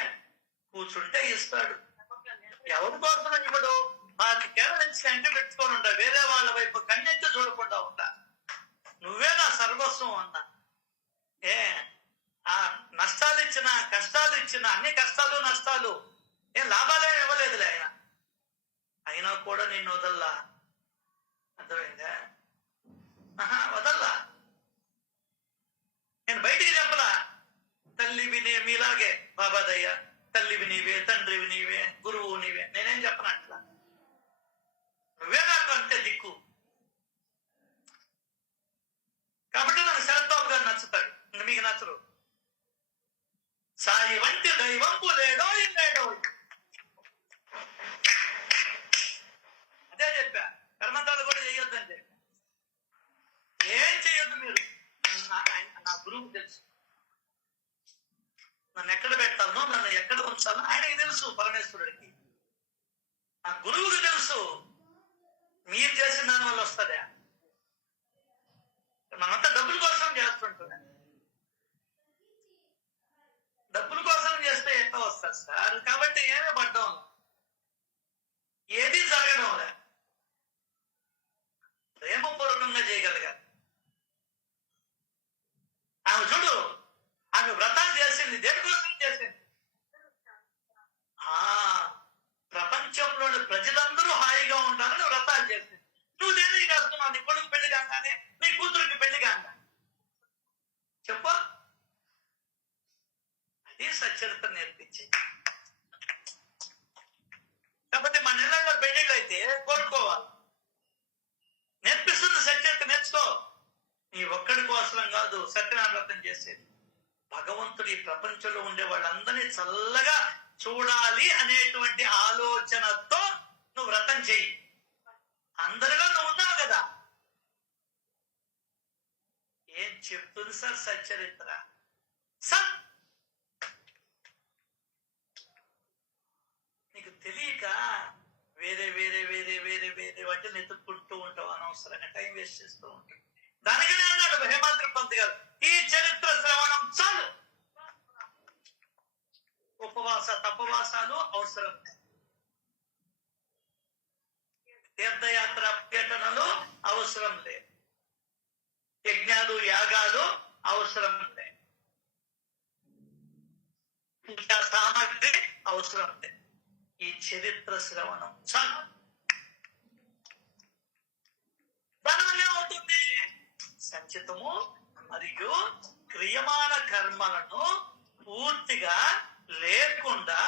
కూర్చుంటే ఇస్తాడు. ఎవరి కోసం ఇవ్వడు? 25 ఏళ్ల నుంచి కంటి పెట్టుకొని ఉంటా, వేరే వాళ్ళ వైపు కన్నెత్తి చూడకుండా ఉంటా. నువ్వే నా సర్వస్వం అన్నా. నష్టాలు ఇచ్చినా కష్టాలు ఇచ్చినా, అన్ని కష్టాలు నష్టాలు, లాభాలేమి ఇవ్వలేదులే ఆయన. అయినా కూడా నిన్ను వదల్లా. అర్థమైందా? వదల్లా. నేను బయటికి చెప్పలా. తల్లివి మీలాగే బాబాదయ్య, తల్లివి నీవే, తండ్రివి నీవే, గురువు నీవే. నేనేం చెప్పను అట్లా. నువ్వే నాకు అంతే దిక్కు. కాబట్టి నాకు శరత్ బాబు గారు నచ్చుతాడు, ఇంకా మీకు నచ్చరు. సాయి వంటి దైవంపు లేడో ఇల్లేడో. అదే చెప్పా, కర్మతాలు కూడా చేయొద్దని చెప్పా. ఏం చెయ్యొద్దు మీరు. నా గురువు తెలుసు, నన్ను ఎక్కడ పెట్టాలనో, నన్ను ఎక్కడ ఉంచాలో ఆయనకి తెలుసు. పరమేశ్వరుడికి, నా గురువుకి తెలుసు. మీరు చేసిన దాని వల్ల వస్తుందా? మనంతా డబ్బుల కోసం చేస్తుంటున్నా. డబ్బుల కోసం చేస్తే ఎట్లా వస్తారు సార్? కాబట్టి ఏమీ పడ్డం, ఏది జరగడం లే. ప్రేమపూర్వకంగా చేయగలిగారు. ఆమె చూడు, ఆమె వ్రతాలు చేసింది దేనికోసం చేసింది? ప్రపంచంలోని ప్రజలందరూ హాయిగా ఉండాలని వ్రతాలు చేసింది. నువ్వు దేనికి చేస్తున్నావు? నీ కొడుకు పెళ్లి కాగానే, నీ కూతురికి పెళ్లి కాగా చెప్ప. అది సచ్చరిత్ర నేర్పించింది. కాబట్టి మన ఇళ్లలో పెళ్లిళ్ళు అయితే కోరుకోవాలి. నేర్పిస్తుంది సచ్చరిత్ర, నేర్చుకో. నీ ఒక్కడి కోసం కాదు సత్యనారాయణ వ్రతం చేసేది. భగవంతుడు ఈ ప్రపంచంలో ఉండే వాళ్ళందరినీ చల్లగా చూడాలి అనేటువంటి ఆలోచనతో నువ్వు వ్రతం చెయ్యి. అందరిలో నువ్వు ఉన్నావు కదా. ఏం చెప్తుంది సార్ సచ్చరిత్ర? సార్ నీకు తెలియక వేరే వేరే వేరే వేరే వేరే వాటిని ఎత్తుక్కుంటూ ఉంటావు, అనవసరంగా టైం వేస్ట్ చేస్తూ ఉంటావు. దానికనే అన్నాడు హేమాద్రి పంత్ గారు, ఈ చరిత్ర శ్రవణం చాలు, ఉపవాస తపవాసాలు అవసరం, తీర్థయాత్ర పర్యటనలు అవసరం లేదు, యజ్ఞాలు యాగాలు అవసరం లేదు, ఇంకా సామగ్రి అవసరం లేదు. ఈ చరిత్ర శ్రవణం చాలు. దానివల్ల ఏమవుతుంది? సంచితము మరియు క్రియమాన కర్మలను పూర్తిగా లేకుండా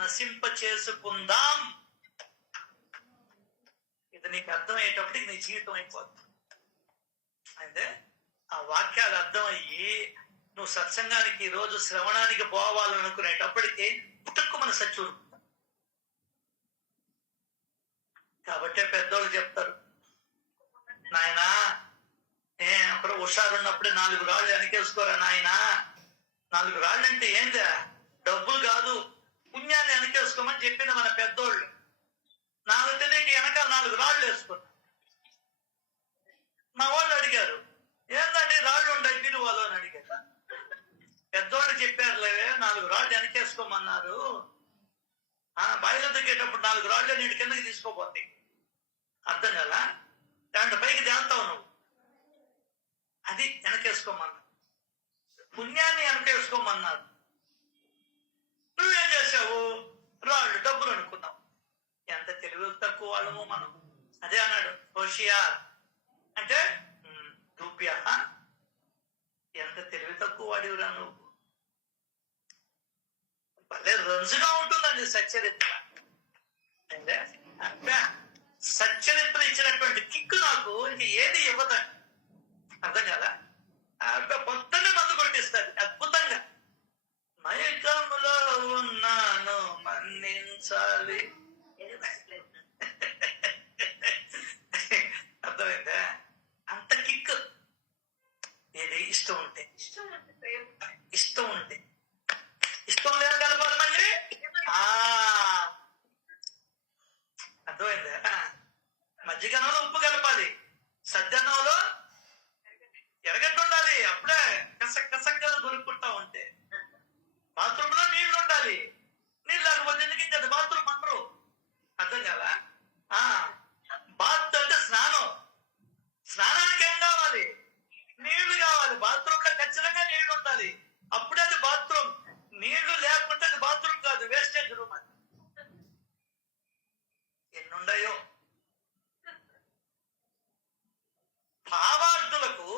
నశింప చేసుకుందాం. ఇది నీకు అర్థమయ్యేటప్పటికి నీ జీవితం అయిపోతుంది. అంటే ఆ వాక్యాలు అర్థమయ్యి నువ్వు సత్సంగానికి ఈ రోజు శ్రవణానికి పోవాలనుకునేటప్పటికి పుట్టుకు మన సచ్చూరు. కాబట్టే పెద్దోళ్ళు చెప్తారు, నాయనా ఒకరు హుషారున్నప్పుడే 4 రాళ్ళు వెనకేసుకోరా నాయనా. 4 రాళ్ళు అంటే ఏందా? డబ్బులు కాదు, పుణ్యాన్ని వెనకేసుకోమని చెప్పింది మన పెద్దోళ్ళు. నాకు తెలియక వెనకాల 4 రాళ్ళు వేసుకున్నా. మా వాళ్ళు అడిగారు, ఏందండి రాళ్ళు ఉంటాయి విలువలు అని అడిగారు. పెద్దోళ్ళు చెప్పారు, 4 రాళ్ళు వెనకేసుకోమన్నారు. బయలు దిగేటప్పుడు 4 రాళ్ళు నీటి కిందకి తీసుకోపోతాయి. అర్థం కదా? దాంట్లో పైకి తేల్తావు నువ్వు. అది వెనకేసుకోమన్నారు. పుణ్యాన్ని వెనకేసుకోమన్నారు. నువ్వేం చేసావు? రాళ్ళు డబ్బులు అనుకున్నావు. ఎంత తెలివి తక్కువ వాళ్ళము మనం. అదే అన్నాడు హోషియార్ అంటే దువ్య, ఎంత తెలివి తక్కువ వాడివిరా నువ్వు. భలే రంజుగా ఉంటుందండి సచ్చరిత్ర. అంటే సచ్చరిత్ర ఇచ్చినటువంటి కిక్కు నాకు ఇంక ఏది ఇవ్వదండి. అర్థం కదా? పొద్దున్నే మందు కొట్టిస్తుంది అద్భుతంగా. మైకములో ఉన్నాను మన్నించాలి. అర్థమైందా? అంత కిక్. ఏది ఇష్టం ఉంటే, ఇష్టం ఉంటే, ఇష్టం లేదు కలపాలి మళ్ళీ. అర్థమైందా? మజ్జిగనంలో ఉప్పు కలపాలి, సజ్జనంలో ఎరగట్టు ఉండాలి. అప్పుడే కసక్ కసక్గా దొరుకుంటా ఉంటే. బాత్రూమ్ లో నీళ్లు ఉండాలి, నీళ్ళు లేకపోతే ఎందుకు అది బాత్రూమ్ అంటారు. అర్థం కదా? బాత్ అంటే స్నానం. స్నానానికి ఏం కావాలి? నీళ్లు కావాలి. బాత్రూమ్ లో ఖచ్చితంగా నీళ్లు ఉండాలి, అప్పుడే అది బాత్రూమ్. నీళ్లు లేకుంటే అది బాత్రూమ్ కాదు, వేస్టేజ్ రూమ్. అది ఎన్నుండయో. భావార్థులకు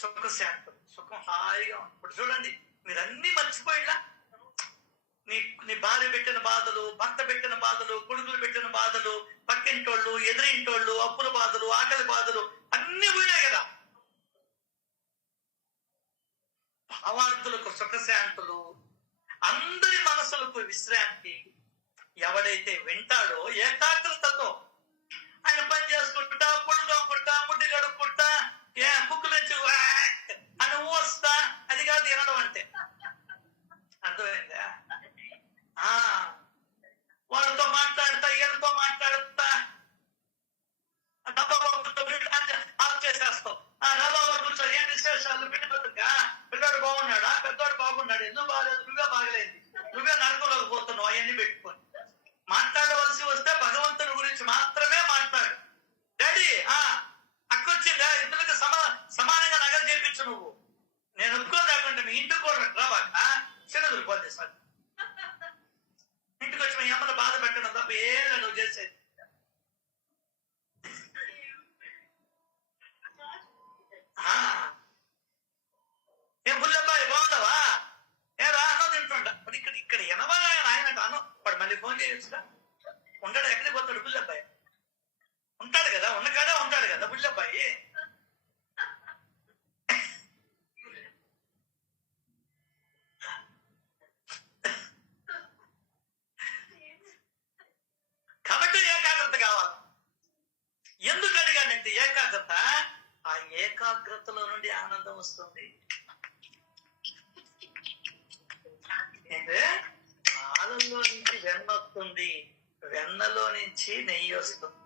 సుఖశాంతులు, సుఖం హాయిగా ఉంది. ఇప్పుడు చూడండి, మీరు అన్ని మర్చిపోయిలా. నీ భార్య పెట్టిన బాధలు, భర్త పెట్టిన బాధలు, కొడుకులు పెట్టిన బాధలు, పక్కింటోళ్ళు, ఎదురింటోళ్ళు, అప్పుల బాధలు, ఆకలి బాధలు అన్ని పోయినాయి కదా. భావార్థులకు సుఖశాంతులు, అందరి మనసులకు విశ్రాంతి. ఎవడైతే వింటాడో ఏకాగ్రతతో ఆయన పని చేసుకుంటా, పుళ్ళు తోముకుంటా, ముడ్డి గడుపుకుంటా, బుక్ నుంచి అని వస్తా, అది కాదు వినడం అంటే. అర్థమైందా? వాళ్ళతో మాట్లాడుతా, వీళ్ళతో మాట్లాడుతా, డబ్బా ఆఫ్ చేసేస్తావు. డబ్బా కూర్చో, ఏం విశేషాలు? పిల్లాడు బాగున్నాడా? పెద్దవాడు బాగున్నాడు. ఎందుకు బాగలేదు? నువ్వే బాగలేదు, నువ్వే నరకంలోకి పోతున్నావు. అవన్నీ పెట్టుకొని మాట్లాడవలసి వస్తే భగవంతుని గురించి మాత్రమే మాట్లాడు. డాడీ అక్కొచ్చిందా? ఇద్దరికి సమానంగా నగలు చేయించు నువ్వు. నేను ఒప్పుకోలేకుండా మీ ఇంటికి కూడా రాబాక చిన్నదులు పోతే సార్. ఇంటికి వచ్చి మీ అమ్మను బాధ పెట్టడం తప్ప ఏం నువ్వు చేసేది. ఏం బుల్లబ్బాయి బాగుండవా? ఏ రా అన్నం తింటుండ. మరి ఇక్కడ ఎనవా ఆయన అన్నం వాడు మళ్ళీ ఫోన్ చేయొచ్చుగా. ఉంటాడు, ఎక్కడికి పోతాడు బుల్లబ్బాయి? ఉంటాడు కదా, ఉన్నకాడే ఉంటాడు కదా బుల్లబ్బాయి. కాబట్టి ఏకాగ్రత కావాలి. ఎందుకు అడిగానంటే ఏకాగ్రత, ఆ ఏకాగ్రతలో నుండి ఆనందం వస్తుంది. అంటే పాలల్లో నుంచి వెన్న వస్తుంది, వెన్నలో నుంచి నెయ్యి వస్తుంది.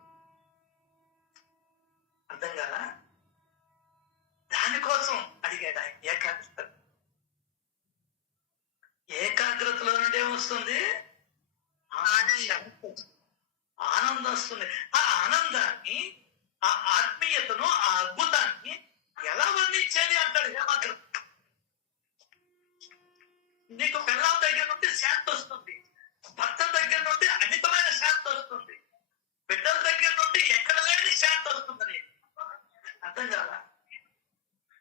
అర్థం కదా? దానికోసం అడిగాడు ఆయన ఏకాగ్రత. ఏకాగ్రతలో నుండి ఏమొస్తుంది? ఆనందం వస్తుంది. ఆ ఆనందాన్ని, ఆ ఆత్మీయతను, ఆ అద్భుతాన్ని ఎలా వర్ణించేది అంటాడు ఏమాగ్రత. నీకు పిల్లల దగ్గర నుండి శాంతి వస్తుంది, భర్త దగ్గర నుండి అమితమైన శాంతి వస్తుంది, బిడ్డల దగ్గర నుండి ఎక్కడ లేని శాంతి వస్తుందని. అర్థం కాదా?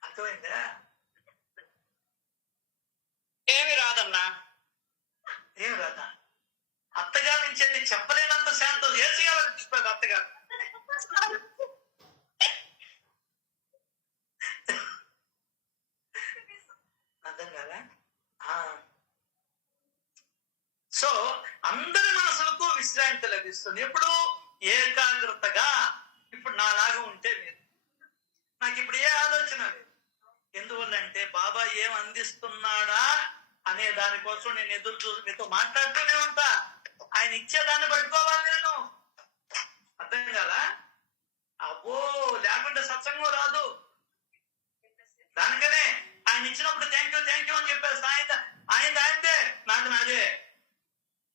అర్థమైందా? ఏమి రాదన్నా. ఏం రాదా? అత్తగారి నుంచి అది చెప్పలేనంత శాంతి ఏం చేయాలనిపిస్తుంది అత్తగారు. అర్థం కాదా? సో అందరి మనసులకు విశ్రాంతి లభిస్తుంది ఎప్పుడు? ఏకాగ్రతగా. ఇప్పుడు నాలాగా ఉంటే మీరు, నాకు ఇప్పుడు ఏ ఆలోచన లేదు. ఎందువల్లంటే బాబా ఏం అందిస్తున్నాడా అనే దానికోసం నేను ఎదురు చూసి మీతో మాట్లాడుతూనే ఉంటా. ఆయన ఇచ్చేదాన్ని పట్టుకోవాలి నేను. అర్థం కదా? అబ్బో లేకుంటే సత్సంగం రాదు. దానికనే ఆయన ఇచ్చినప్పుడు థ్యాంక్ యూ అని చెప్పేసి ఆయనదే నాది నాదే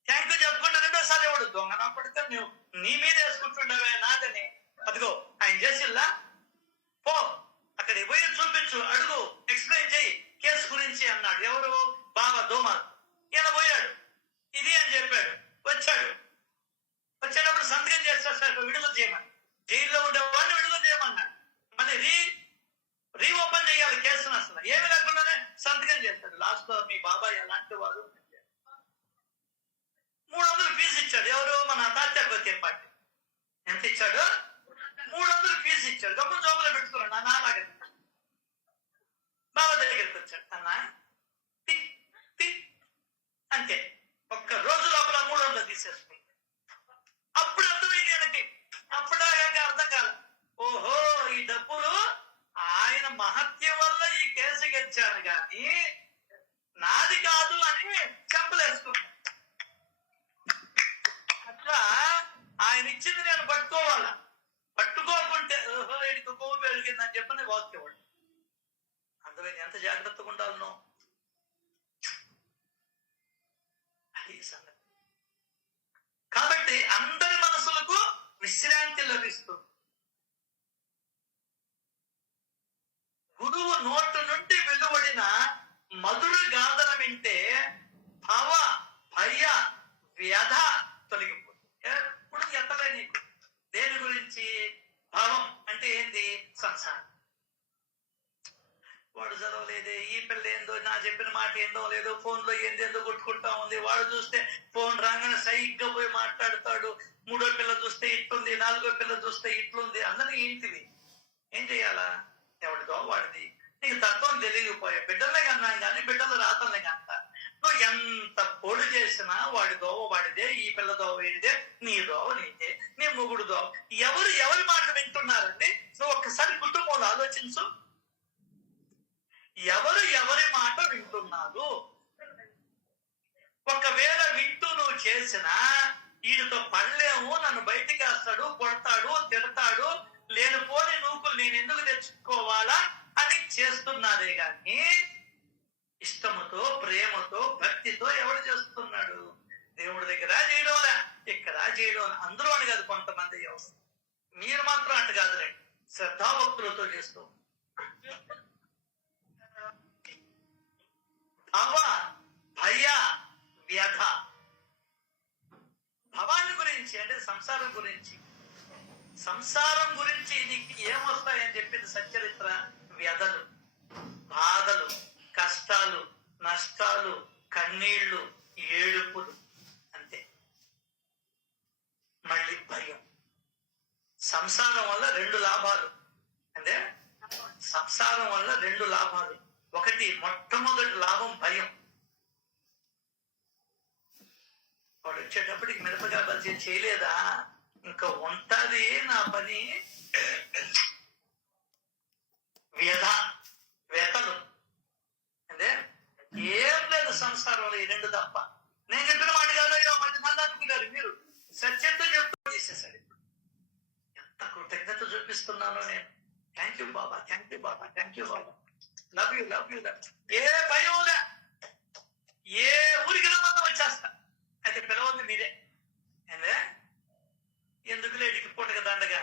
థ్యాంక్ యూ చెప్పుకుంటే రెండోసారి ఎవడు దొంగ నా పడితే నువ్వు నీ మీద వేసుకుంటుండవే నాదని. అదిగో ఆయన చేసిల్లా, పో అక్కడికి పోయి చూపించు, అడుగు, ఎక్స్ప్లెయిన్ చేయి కేసు గురించి అన్నాడు. ఎవరు? బాబా దోమల్. ఈయన పోయాడు, ఇది అని చెప్పాడు, వచ్చేటప్పుడు సంతకం చేస్తారు, విడుదల చేయమని. జైల్లో ఉండేవాడిని విడుదల చేయమన్నాడు. మళ్ళీ రీఓపెన్ చేయాలి కేసును. అసలు ఏమి లేకుండానే సంతకం చేస్తాడు. లాస్ట్ లో మీ బాబాయ్ ఎలాంటి వాడు 300 ఫీజు ఇచ్చాడు. ఎవరు? మన తాత్యాపతి పార్టీ. ఎంత ఇచ్చాడు? 300 ఫీజు ఇచ్చాడు. గొప్ప జోబులో పెట్టుకున్నాడు. నాలాగే బాబా దగ్గరికి వచ్చాడు. అన్నా అంతే, ఒక్క రోజు లోపల 300 తీసేసుకుంది. అప్పుడు అర్థమైంది ఆయనకి. అప్పుడాక అర్థం కాదు. ఓహో, ఈ డబ్బులు ఆయన మహత్యం వల్ల ఈ కేసు గెలిచాను కానీ నాది కాదు అని చెప్పలేసుకున్నాను. అట్లా ఆయన ఇచ్చింది నేను పట్టుకోవాలా. పట్టుకోకుంటే ఓహో ఇడికి కొవ్వు పెరిగిందని చెప్పని వాక్యవాడు. అందుకని ఎంత జాగ్రత్తగా ఉండాలనో అది సంగతి. కాబట్టి అందరి మనసులకు విశ్రాంతి లభిస్తుంది. గురువు నోటు నుండి వెలువడిన మధుర గాథన వింటే భవ భయ వ్యధ తొలగిపోతుంది. ఎప్పుడు ఎత్తలే నీకు. దేని గురించి? భావం అంటే ఏంది? సంసారం. వాడు చదవలేదే, ఈ పిల్ల ఏందో, నా చెప్పిన మాట ఏందో లేదో, ఫోన్ లో ఏందేందో కొట్టుకుంటా ఉంది. వాడు చూస్తే ఫోన్ రాగానే సైగ్గా పోయి మాట్లాడతాడు. 3వ పిల్ల చూస్తే ఇట్లుంది, 4వ పిల్ల చూస్తే ఇట్లుంది. అందరినీ ఏంటివి? ఏం చెయ్యాలా? ఎవడిదో వాడిది. నీకు తత్వం తెలియకపోయా. బిడ్డలే కన్నాం కానీ బిడ్డలు రాతలే కంట. నువ్వు ఎంత పొడి చేసినా వాడి దోవ వాడిదే, ఈ పిల్ల దోవ వీడిదే, నీ దోవ నీదే, నీ మొగుడు దోవ. ఎవరి మాట వింటున్నారండి? నువ్వు ఒక్కసారి కుటుంబంలో ఆలోచించు. ఎవరి మాట వింటున్నారు? ఒకవేళ వింటూ నువ్వు చేసినా వీడితో పడలేము, నన్ను బయటికి వేస్తాడు, కొడతాడు, తిడతాడు, లేనిపోని నూకులు నేను ఎందుకు తెచ్చుకోవాలా అని చేస్తున్నారే గాని ఇష్టముతో, ప్రేమతో, భక్తితో ఎవడు చేస్తున్నాడు? దేవుడి దగ్గర చేయడం, ఇక్కడ చేయడం. అందరూ అని కాదు, కొంతమంది ఎవరు. మీరు మాత్రం అటు కాదులేండి, శ్రద్ధాభక్తులతో చేస్తూ. భవ భయ వ్యధ. భవాన్ని గురించి అంటే సంసారం గురించి. సంసారం గురించి నీకు ఏమొస్తాయని చెప్పింది సచ్చరిత్ర. వ్యధలు, బాధలు, కష్టాలు, నష్టాలు, కన్నీళ్లు, ఏడుపులు, అంతే. మళ్ళీ భయం. సంసారం వల్ల 2 లాభాలు. అంటే సంసారం వల్ల 2 లాభాలు. ఒకటి, మొట్టమొదటి లాభం భయం. వాడు వచ్చేటప్పటికి మిరపకాయ బజ్జీ చేయలేదా, ఇంకా ఉంటది నా పని. ఈ రెండు తప్ప. నేను చెప్పిన మాట కాదు, 10 మంది అనుకున్నారు, మీరు సత్యంతో చెప్తూ చేసేసాడు. ఎంత కృతజ్ఞత చూపిస్తున్నానో నేను. Thank you Baba, thank you Baba, thank you Baba, love you love you love. ఏ భయంలే, ఏ ఊరికి రమ్మన్నా వచ్చేస్తా. అయితే పిలవద్దు మీరే, ఏందే ఎందుకు లేడికి పూటక దండగా.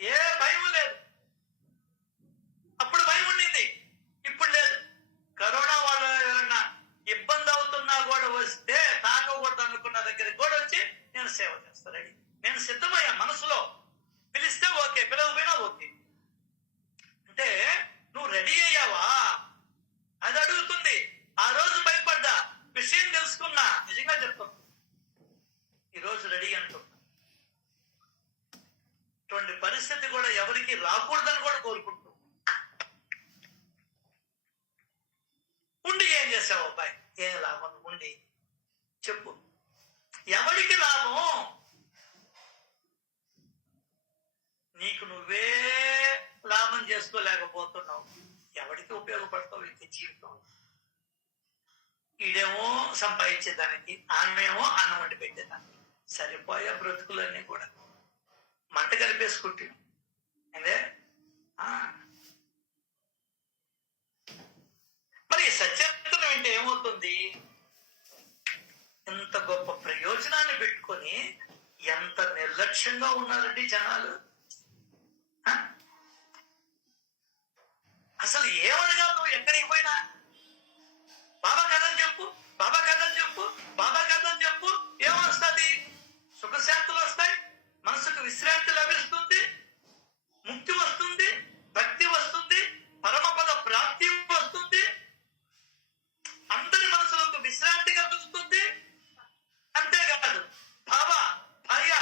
ఏ భయం లేదు. అప్పుడు భయం ఉండింది, ఇప్పుడు లేదు. కరోనా వాళ్ళు ఎవరన్నా ఇబ్బంది అవుతున్నా కూడా వస్తే తాగకూడదు అనుకున్న దగ్గరికి కూడా వచ్చి నేను సేవ చేస్తాను. రెడీ, నేను సిద్ధమయ్యా. మనసులో పిలిస్తే ఓకే, పిలవపోయినా ఓకే. అంటే నువ్వు రెడీ అయ్యావా అది అడుగుతుంది. ఆ రోజు భయపడ్డా, విషయం తెలుసుకున్నా, నిజంగా చెప్తున్నా ఈరోజు రెడీ అంటున్నా. ఇటువంటి పరిస్థితి కూడా ఎవరికి రాకూడదని కూడా కోరుకుంటూ ఉండి ఏం చేసావు అబ్బాయి? ఏం లాభం ఉండి చెప్పు. ఎవరికి లాభం? నీకు నువ్వే లాభం చేసుకోలేకపోతున్నావు. ఎవరికి ఉపయోగపడతావు ఇంత జీవితం? ఈడేమో సంపాదించేదానికి, ఆమెమో అన్నం వండి పెట్టేదానికి. సరిపోయే బ్రతుకులన్నీ కూడా మంట కలిపేసుకుంటున్నాం. అదే మరి సత్యత్వం అంటే ఏమవుతుంది? ఇంత గొప్ప ప్రయోజనాన్ని పెట్టుకొని ఎంత నిర్లక్ష్యంగా ఉన్నారండి జనాలు. అసలు ఏమనగా నువ్వు ఎక్కడికి పోయినా బాబా కథని చెప్పు, బాబా కథని చెప్పు, బాబా కథని చెప్పు. ఏమొస్తుంది? సుఖశాంతులు వస్తాయి, మనసుకు విశ్రాంతి లభిస్తుంది, ముక్తి వస్తుంది, భక్తి వస్తుంది, పరమపద ప్రాప్తి వస్తుంది, అందరి మనసులకు విశ్రాంతి కలుగుతుంది. అంతేకాదు భావ భయ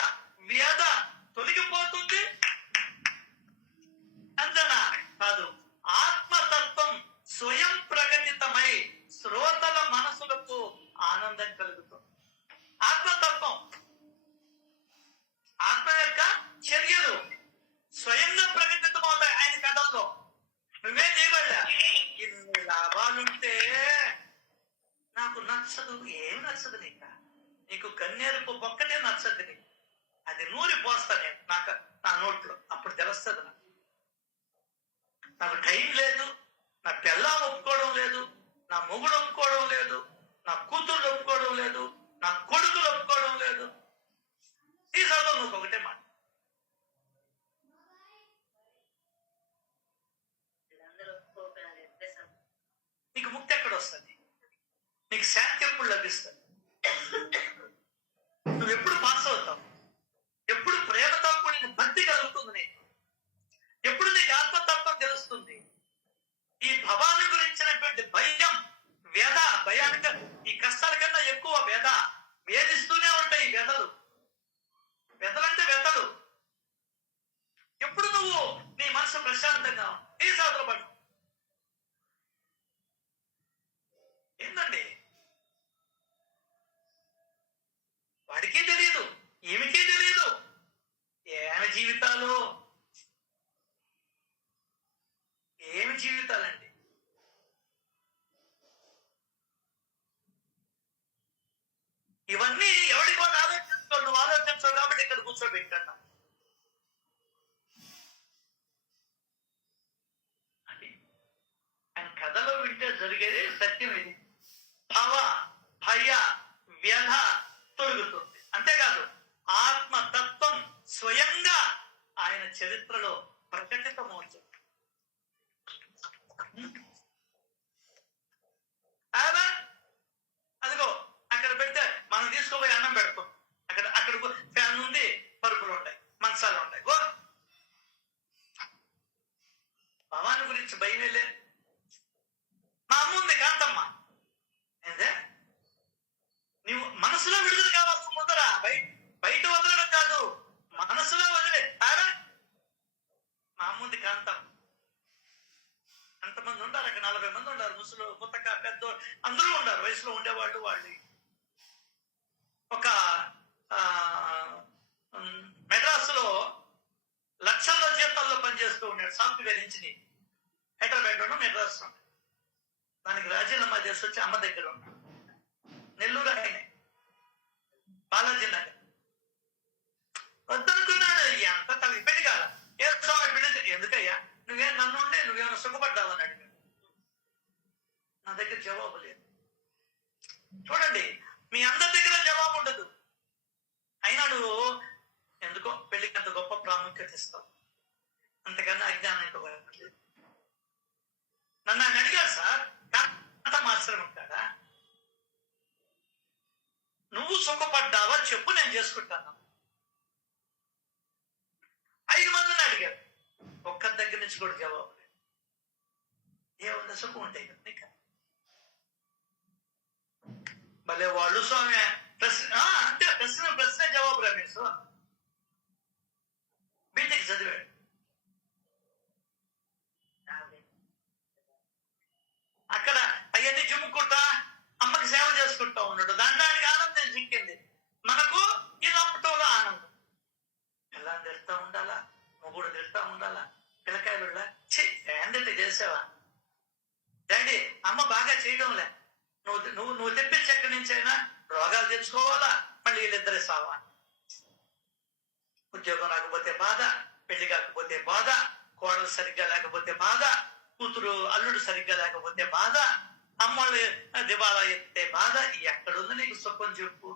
వ్యధ తొలగిపోతుంది. అంతేనా కాదు, ఆత్మతత్వం స్వయం ప్రకటితమై శ్రోతల మనసులకు ఆనందం కలుగుతుంది. ఆత్మతత్వం, ఆత్మ యొక్క చర్యలు స్వయంగా ప్రకటితమవుతాయి ఆయన కథల్లో. నువ్వే చేయబడ్డా. ఇన్ని లాభాలుంటే నాకు నచ్చదు. ఏం నచ్చదు నీకు గన్నేరుపు ఒక్కటే నచ్చదు. నీకు అది నూరి పోస్తా నేను నా నోట్లో, అప్పుడు తెలుస్తుంది నాకు టైం లేదు, నా పిల్లం ఒప్పుకోవడం లేదు, నా మొగుడు ఒప్పుకోవడం లేదు, నా కూతుళ్ళు ఒప్పుకోవడం లేదు, నా కొడుకులు ఒప్పుకోవడం లేదు. ఈ చదువు నువ్వు ఒకటే మాట. నీకు ముక్తి ఎక్కడ వస్తుంది? నీకు శాంతి ఎప్పుడు లభిస్తుంది? నువ్వు ఎప్పుడు పాస్ అవుతావు? ఎప్పుడు ప్రేమతో కూడిన భక్తి కలుగుతుంది నీకు? ఎప్పుడు నీకు ఆత్మతత్వం తెలుస్తుంది? ఈ భవాన్ని గురించినటువంటి భయం, వ్యధ, భయానిక ఈ కష్టాల కన్నా ఎక్కువ వ్యధ వేధిస్తూనే ఉంటాయి. ఈ వ్యధలంటే వ్యధలు. ఎప్పుడు నువ్వు నీ మనసు ప్రశాంతంగా ఈ సాధన పడు. ఏందండి వాడికి తెలియదు, ఏమికి తెలియదు. ఏమి జీవితాలు, ఏమి జీవితాలండి. ఇవన్నీ ఎవరికి వాళ్ళు ఆలోచించుకో. నువ్వు ఆలోచించావు కాబట్టి ఇక్కడ కూర్చోబెట్టన్నా. అది ఆయన కథలో వింటే జరిగేది సత్యం. ఇది భావ భయ వ్యధ తొలుగుతుంది. అంతేకాదు ఆత్మతత్వం స్వయంగా ఆయన చరిత్రలో ప్రకటితమవుతుంది. అదిగో అక్కడ పెడితే మనం తీసుకోపోయి అన్నం పెడతాం. అక్కడ ఫ్యాన్ ఉంది, పరుపులు ఉంటాయి, మంచాలు ఉంటాయి. భవాని గురించి భయమే లేదు. మా అమ్మ ఉంది కాంతమ్మ. ఏందే నీవు మనసులో విడుదల కావాల్సిన ముందర బయట వదలడం కాదు, మనసులో వదిలే. మా అమ్మ ఉంది కాంతమ్మ. అంతమంది ఉండారు అక్కడ, 40 మంది ఉండారు. ముసలు ముత్తక పెద్ద అందరూ ఉండారు. వయసులో ఉండేవాళ్ళు. వాళ్ళు ఒక మెడ్రాసులో లక్షల్లో జీతాల్లో పనిచేస్తూ ఉన్నాడు. Software engineer. హైదరాబాద్ మెడ్రాస్. దానికి రాజీనామా చేసి వచ్చి అమ్మ దగ్గర ఉన్నాడు. నెల్లూరు ఆయనే, బాలాజీ నగర్. వద్దనుకున్నాడు. ఎంత తల్లి పెళ్లి కాల. ఏ స్వామి పెళ్లి ఎందుకయ్యా, నువ్వేం నన్ను ఉండే నువ్వేమైనా సుఖపడ్డావని అడిగాడు. నా దగ్గర జవాబు లేదు. చూడండి, మీ అందరి దగ్గర జవాబు ఉండదు. అయినా నువ్వు ఎందుకో పెళ్లికి అంత గొప్ప ప్రాముఖ్యత ఇస్తావు. అంతకన్నా అజ్ఞానం ఇంకో లేదు. నన్ను ఆయన అడిగాడు, సార్ అంత మాత్రం ఉంటాడా, నువ్వు సుఖపడ్డావా చెప్పు, నేను చేసుకుంటాను. 5 మందిని అడిగాడు, ఒక్కరి దగ్గర నుంచి కూడా జవాబు లేదు. ఏమన్నా సుఖం ఉంటాయి కదా నీకు. భలే వాళ్ళు స్వామి. ప్రశ్న అంటే ప్రశ్న జవాబు రమేష్ బీటెక్ చదివాడు. అక్కడ అవన్నీ జిమ్ముకుంటా అమ్మకి సేవ చేసుకుంటా ఉన్నాడు. దానికి ఆనందం చిక్కింది. మనకు ఈ లంపటంలో ఆనందం. ఎలా తిడతా ఉండాలా, మొగుడు తిడతా ఉండాలా, పిల్లకాయలు ఏంటంటే చేసావా డాడీ, అమ్మ బాగా చేయడంలే, నువ్వు తెప్పించి ఎక్కడి నుంచి అయినా రోగాలు తెచ్చుకోవాలా, మళ్ళీ వీళ్ళిద్దరే సావా. ఉద్యోగం రాకపోతే బాధ, పెళ్లి కాకపోతే బాధ, కోడలు సరిగ్గా లేకపోతే బాధ, కూతురు అల్లుడు సరిగ్గా లేకపోతే బాధ, అమ్మలు దివాలా ఎత్తే బాధ. ఎక్కడుంది నీకు సుఖం చెప్పు.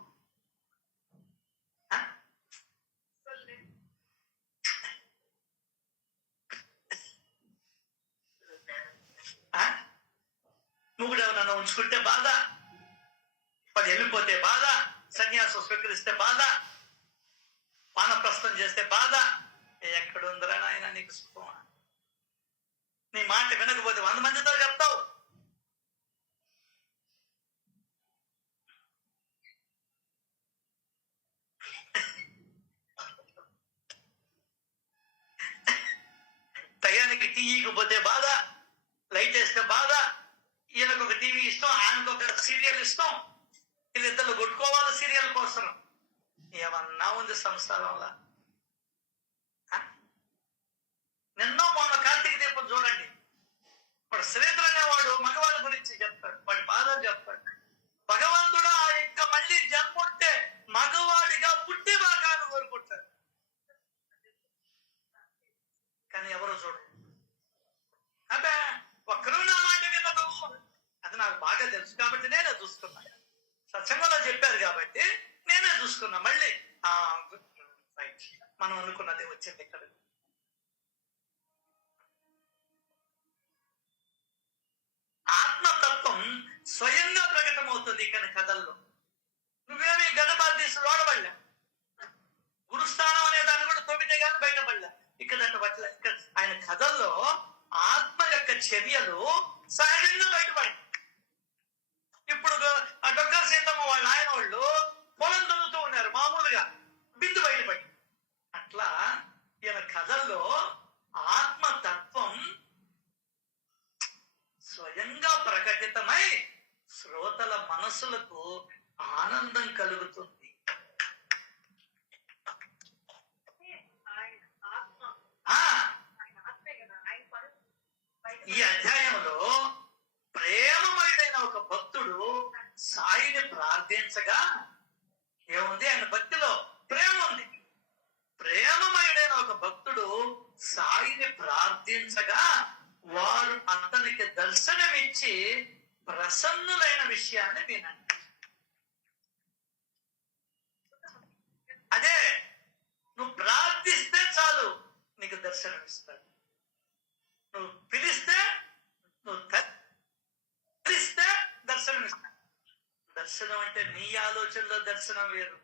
నువ్వు ఎవరన్నా ఉంచుకుంటే బాధ, వాడు వెళ్ళిపోతే బాధ, సన్యాసం స్వీకరిస్తే బాధ, వానప్రస్థం చేస్తే బాధ. ఎక్కడుందిరా నాయన నీకు సుఖం. నీ మాట వినకపోతే 100 మందితో చెప్తావు. టయానికి టీ ఇకపోతే బాధ, లైట్ వేస్తే బాధ, ఈయనకు ఒక టీవీ ఇస్తాం, ఆయనకు ఒక సీరియల్ ఇస్తాం, వీళ్ళిద్దరు కొట్టుకోవాలి సీరియల్ కోసం. ఏమన్నా ఉంది సంసారంలో. నిన్నో మొన్న కార్తీక దీపం చూడండి, వాడు శ్రీధర్ అనేవాడు మగవాళ్ళ గురించి చెప్తాడు, వాడి బాధలు చెప్తాడు. భగవంతుడు ఇంకా మళ్ళీ జన్ముంటే మగవాడిగా పుట్టి బాగాను కోరుకుంటాడు. కానీ ఎవరు చూడండి. అబ్బే ఒక్కరూ నా మాట వినదు. అది నాకు బాగా తెలుసు కాబట్టి నేనే చూసుకున్నా. సత్సంగంలో చెప్పారు కాబట్టి నేనే చూసుకున్నా. మళ్ళీ మనం అనుకున్నది వచ్చింది ఇక్కడ. ఆత్మతత్వం స్వయంగా ప్రకటమవుతుంది కానీ కథల్లో. నువ్వేమి గణపాతీసు వాడబడలే, గురుస్థానం అనే దాన్ని కూడా తొమ్మిదే కానీ బయటపడలే. ఇక్కడ పట్ల ఇక్కడ ఆయన కథల్లో ఆత్మ యొక్క చర్యలు సహజంగా బయటపడి. ఇప్పుడు డొక్కర్ సీతమ్మ వాళ్ళ ఆయన వాళ్ళు పొలం దున్నుతూ ఉన్నారు, మామూలుగా బిందు బయటపడి. అట్లా ఈయన కథల్లో ఆత్మతత్వం స్వయంగా ప్రకటితమై శ్రోతల మనసులకు ఆనందం కలుగుతుంది. ఈ అధ్యాయంలో ప్రేమమయుడైన ఒక భక్తుడు సాయిని ప్రార్థించగా ఏముంది, ఆయన భక్తిలో ప్రేమ ఉంది. ప్రేమమయుడైన ఒక భక్తుడు సాయిని ప్రార్థించగా వారు అతనికి దర్శనమిచ్చి ప్రసన్నులైన విషయాన్ని వినండి. అదే నువ్వు ప్రార్థిస్తే చాలు నీకు దర్శనం ఇస్తాడు. నువ్వు పిలిస్తే, నువ్వు తలిస్తే దర్శనం ఇస్తాడు. దర్శనం అంటే నీ ఆలోచనలో దర్శనం వేరు,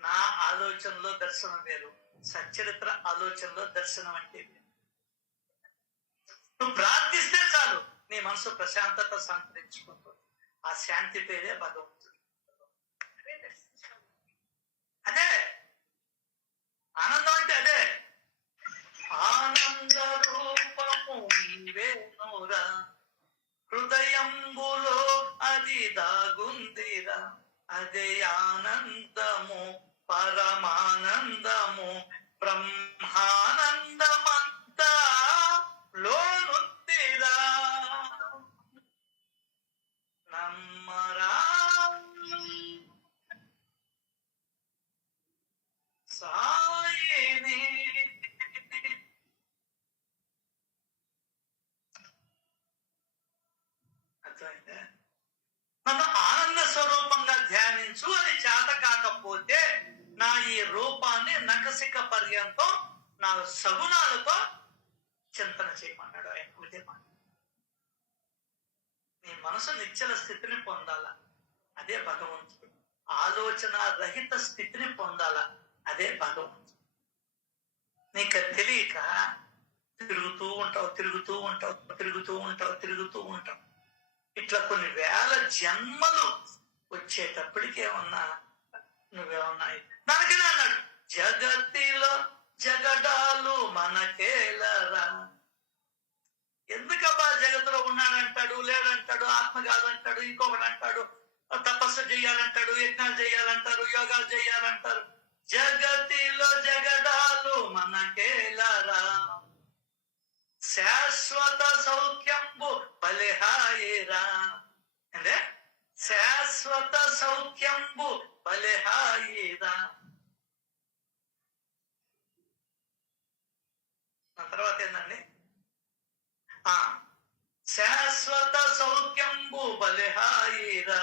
నా ఆలోచనలో దర్శనం వేరు, సచ్చరిత్ర ఆలోచనలో దర్శనం అంటే వేరు. నువ్వు ప్రార్థిస్తే చాలు నీ మనసు ప్రశాంతత సంతరించుకుంటుంది. ఆ శాంతి పేరే భగవంతుడు. అదే ఆనందం అంటే అదే. ఆనంద రూపము నీవేనురా, హృదయంబులో అది దాగుందిరా, అదే ఆనందము పరమానందము బ్రహ్మానందమంతా లోనుందిరా. ధ్యానించు, అది చేత కాకపోతే నా ఈ రూపాన్ని నఖశిఖ పర్యంతం నా సగుణాలతో చింతన చేయమన్నాడు ఆయన. ఒకటే మాట, నీ మనసు నిశ్చల స్థితిని పొందాల, అదే భగవంతుడు. ఆలోచన రహిత స్థితిని పొందాల, అదే భగవంతుడు. నీకు తెలియక తిరుగుతూ ఉంటావు, తిరుగుతూ ఉంటావు, తిరుగుతూ ఉంటావు, తిరుగుతూ ఉంటావు. ఇట్లా కొన్ని వేల జన్మలు వచ్చేటప్పటికేమన్నా నువ్వేమన్నా దానికనే అన్నాడు, జగతిలో జగడాలు మనకేలరా. ఎందుకబ్బా జగత్తులో ఉన్నాడంటాడు, లేడంటాడు, ఆత్మ కాదంటాడు, ఇంకొకటి అంటాడు, తపస్సు చేయాలంటాడు, యజ్ఞాలు చేయాలంటారు, యోగాలు చేయాలంటారు. జగతిలో జగడాలు మనకేలరా, శాశ్వత సౌఖ్యంబు బలిహాయిరా. అంటే శాశ్వత సౌఖ్యంబు బలిహాయిరా. తర్వాత ఏందండి, శాశ్వత సౌఖ్యంబు బలిహాయిరా,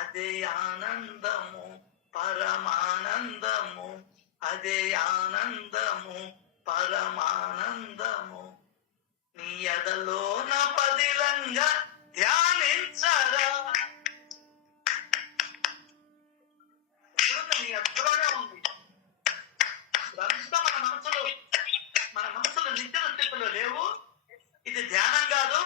అదే ఆనందము పరమానందము, అదే ఆనందము పరమానందము. నీ ఎదలోన పదిలంగా ధ్యానించరా. నీ ఎదలోనే ఉంది ఇదంతా. మన మనసులో నిత్య స్థితిలో లేవు. ఇది ధ్యానం కాదు,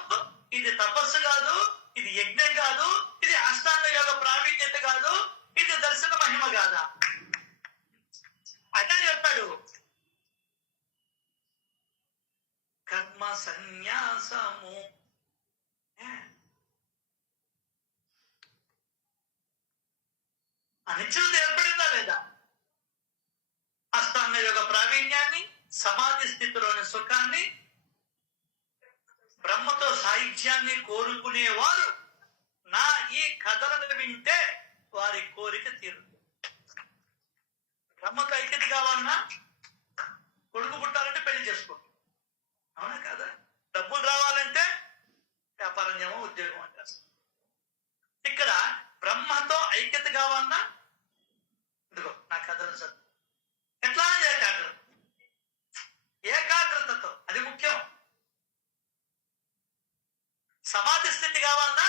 ఇది తపస్సు కాదు, ఇది యజ్ఞం కాదు, ఇది అష్టాంగ యోగ ప్రావీణ్యత కాదు, ఇది దర్శన మహిమ కాదా? అదే చెప్పాడు, కర్మ సన్యాసము. అనిశ్చిత ఏర్పడిందా లేదా? అష్టాంగ యోగ ప్రావీణ్యాన్ని, సమాధి స్థితిలోని సుఖాన్ని, బ్రహ్మతో సాహిత్యాన్ని కోరుకునేవారు నా ఈ కథలను వింటే వారి కోరిక తీరుతుంది. బ్రహ్మతో ఐక్యత కావాలన్నా కొడుకు పుట్టాలంటే పెళ్లి చేసుకో, అవునా కాదా? డబ్బులు రావాలంటే వ్యాపారం చేయమో ఉద్యోగం చేస్తాం. ఇక్కడ బ్రహ్మతో ఐక్యత కావాలన్నా ఇదిగో నా కథను చదువు. ఎట్లా? ఏకాగ్రతతో, అది ముఖ్యం. సమాధి స్థితి కావాలన్నా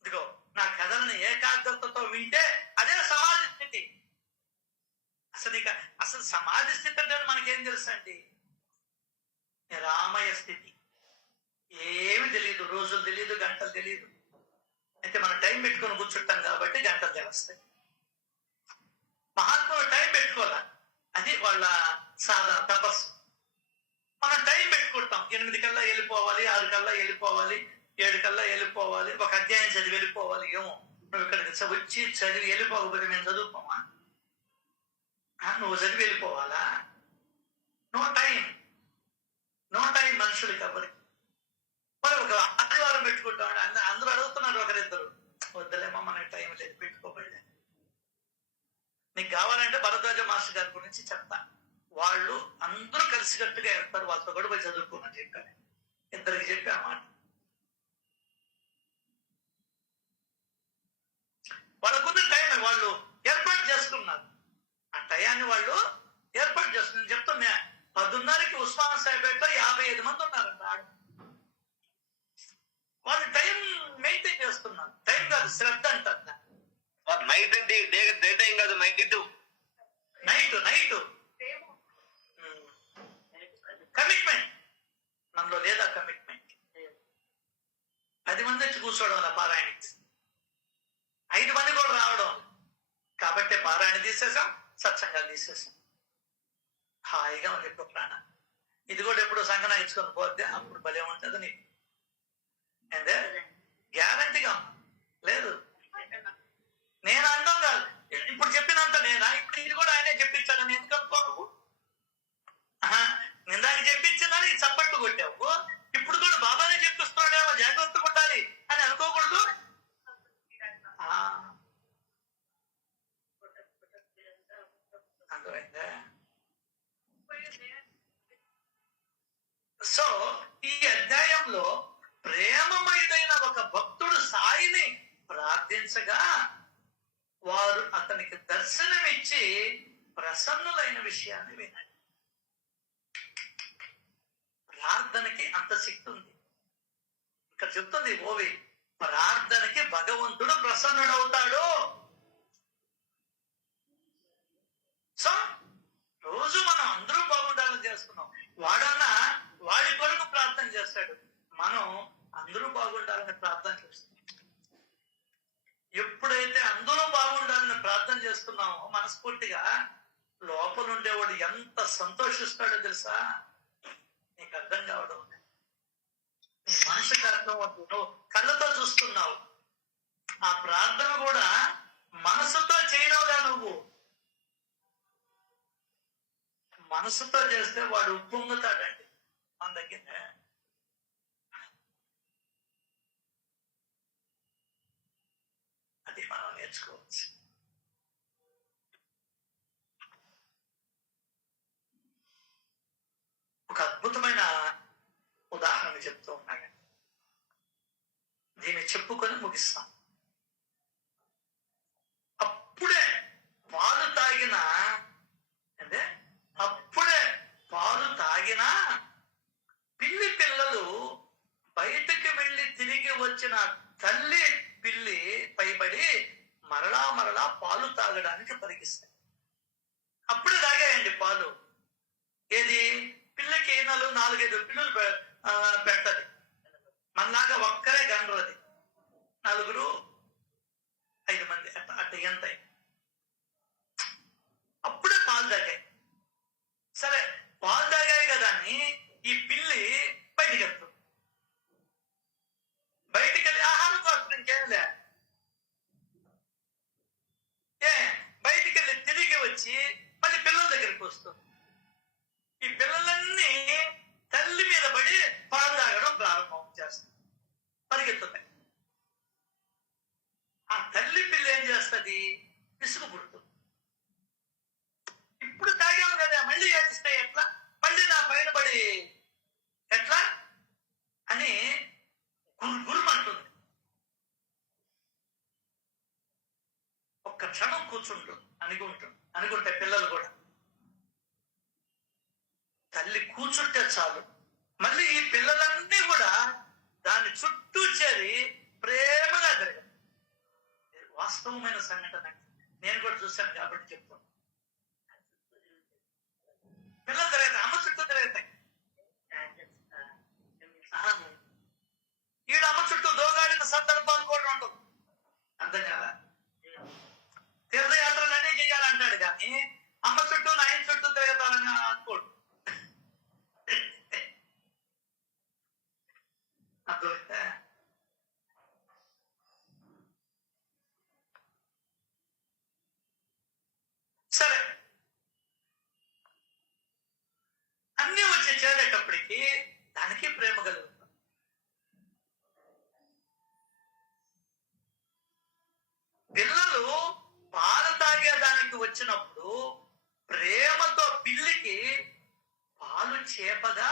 ఇదిగో నా కథల్ని ఏకాగ్రతతో వింటే అదే సమాధి స్థితి. అసలు సమాధి స్థితి అంటే మనకేం తెలుసు అండి? నిరామయ స్థితి. ఏమి తెలియదు, రోజులు తెలియదు, గంటలు తెలియదు. అయితే మనం టైం పెట్టుకొని కూర్చుంటాం కాబట్టి గంటలు తెలుస్తాయి. మహాత్ములు టైం పెట్టుకోవాలి, అది వాళ్ళ సాధన, తపస్సు. మనం టైం పెట్టుకుంటాం, 8 కల్లా వెళ్ళిపోవాలి, 6 కల్లా వెళ్ళిపోవాలి, 7 కల్లా వెళ్ళిపోవాలి, ఒక అధ్యాయం చదివి వెళ్ళిపోవాలి. ఏమో నువ్వు ఇక్కడికి వచ్చి చదివి వెళ్ళిపోకపోతే మేము చదువుకోమా? నువ్వు చదివి వెళ్ళిపోవాలా? నో టైం, నో టైం మనుషులకి ఎవరికి. మరి ఒక ఆదివారం పెట్టుకుంటాం, అందరూ అడుగుతున్నారు ఒకరిద్దరు, వద్దలేమో మనకి టైం లేదు, పెట్టుకోబడి. నీకు కావాలంటే భరద్వాజ మాస్టర్ గారి గురించి చెప్తా. వాళ్ళు అందరూ కలిసికట్టుగా వెళ్తారు, వాళ్ళతో కూడా పోయి చదువుకోమని చెప్పాను. ఇద్దరికి చెప్పి ఆ మాట. వాళ్ళకున్న టైం వాళ్ళు ఏర్పాటు చేసుకున్నారు. ఆ టయాన్ని వాళ్ళు ఏర్పాటు చేసుకున్నారు. నేను చెప్తున్నా, 10:30కి ఉస్మాన్ సాహెబ్పేటలో 55 మంది ఉన్నారంట. వాళ్ళు టైం మెయింటైన్ చేస్తున్నారు. టైం కాదు, శ్రద్ధ అంటారు. నైట్ అంటే డే టైం కాదు, నైట్ నైట్ కమిట్మెంట్. మనలో లేదా కమిట్మెంట్? 10 మంది వచ్చి కూర్చోవడం వల్ల పారాయణకి 5 మంది కూడా రావడం కాబట్టి పారాయణ తీసేసాం, సత్సంగాలు తీసేసాం. హాయిగా ఉంది ఇప్పుడు ప్రాణం. ఇది కూడా ఎప్పుడు సంఘన ఇచ్చుకొని పోతే అప్పుడు భలే ఉంటుంది నీకు. అంటే గ్యారంటీగా లేదు. నేను అంటాం కాదు, ఇప్పుడు చెప్పినంత నేనా? ఇప్పుడు ఇది కూడా ఆయనే చెప్పించాడని ఎందుకు అనుకో నువ్వు? నిందాక చెప్పించిందని చప్పట్లు కొట్టావు, ఇప్పుడు కూడా బాబానే చెప్పిస్తున్నాడేమో, జాగ్రత్తగా ఉండాలి అని అనుకోకూడదు. అర్థమైందా? సో ఈ అధ్యాయంలో ప్రేమమయుడైన ఒక భక్తుడు సాయిని ప్రార్థించగా వారు అతనికి దర్శనమిచ్చి ప్రసన్నులైన విషయాన్ని వినండి. ప్రార్థనకి అంత శక్తి ఉంది. ఇక్కడ చెప్తుంది ఓవి, ప్రార్థనకి భగవంతుడు ప్రసన్నుడవుతాడు. సో రోజు మనం అందరూ బాగుండాలని చేస్తున్నాం. వాడన్నా వాడి కొరకు ప్రార్థన చేస్తాడు, మనం అందరూ బాగుండాలని ప్రార్థన చేస్తున్నాం. ఎప్పుడైతే అందరూ బాగుండాలని ప్రార్థన చేస్తున్నామో మనస్ఫూర్తిగా, లోపల ఉండేవాడు ఎంత సంతోషిస్తాడో తెలుసా? నీకు అర్థం కావడం, మనసుకి అర్థం అవుతుంది. నువ్వు కళ్ళతో చూస్తున్నావు, ఆ ప్రార్థన కూడా మనసుతో చేయడంలా. నువ్వు మనసుతో చేస్తే వాడు ఉప్పొంగుతాడండి మన దగ్గర. అది మనం నేర్చుకోవచ్చు. ఒక అద్భుతమైన ఉదాహరణ చెప్తూ ఉన్నాను, దీన్ని చెప్పుకొని ముగిస్తాం. అప్పుడే పాలు తాగిన అంటే అప్పుడే పాలు తాగిన పిల్లి పిల్లలు బయటకు వెళ్ళి తిరిగి వచ్చిన తల్లి పిల్లి పైబడి మరలా మరలా పాలు తాగడానికి పరిగిస్తాయి. అప్పుడే తాగాయండి పాలు. ఏది? పిల్లకి 4-5 పిల్లలు పెడతది. మనలాగా ఒక్కరే గండ్రది, 4-5 మంది అట్ట ఎంతాయి. అప్పుడే పాలు తాగాయి. సరే, పాలు తాగాయి కదా అని ఈ పిల్లి బయటికి వెళ్తాం. బయటికి వెళ్ళి ఆహారం కోసం ఇంకేంలే, బయటికి వెళ్ళి తిరిగి వచ్చి మళ్ళీ పిల్లల దగ్గరికి వస్తుంది. ఈ పిల్లలన్నీ తల్లి మీద పడి పాలు తాగడం ప్రారంభం చేస్తుంది, పరిగెత్తుతాయి. ఆ తల్లి పిల్ల ఏం చేస్తుంది? విసుగు పుడుతుంది. ఇప్పుడు తాగాము కదా, మళ్ళీ ఏడిస్తే ఎట్లా, మళ్ళీ నా పైన పడి ఎట్లా అని గురుమంటుంది. ఒక్క క్షణం కూర్చుంటుంది అనుకుంటే పిల్లలు కూడా, తల్లి కూర్చుంటే చాలు మళ్ళీ ఈ పిల్లలన్నీ కూడా దాని చుట్టూ చేరి ప్రేమగా తిరగదు. వాస్తవమైన సంఘటన, నేను కూడా చూశాను కాబట్టి చెప్తాను. పిల్లలు తిరుగుతాయి, అమ్మ చుట్టూ తిరుగుతాయి. ఈడ అమ్మ చుట్టూ దోగాడిన సందర్భాలు కూడా ఉండవు. అర్థం కదా? తీర్థయాత్రలు అన్నీ చేయాలంటాడు కానీ అమ్మ చుట్టూ నాయన చుట్టూ తిరుగుతానని అనుకోడు. అర్థమైతే? సరే, అన్ని వచ్చి చేరేటప్పటికి దానికి ప్రేమ కలుగుతుంది. పిల్లలు పాలు తాగేదానికి వచ్చినప్పుడు ప్రేమతో పిల్లికి పాలు చేపగా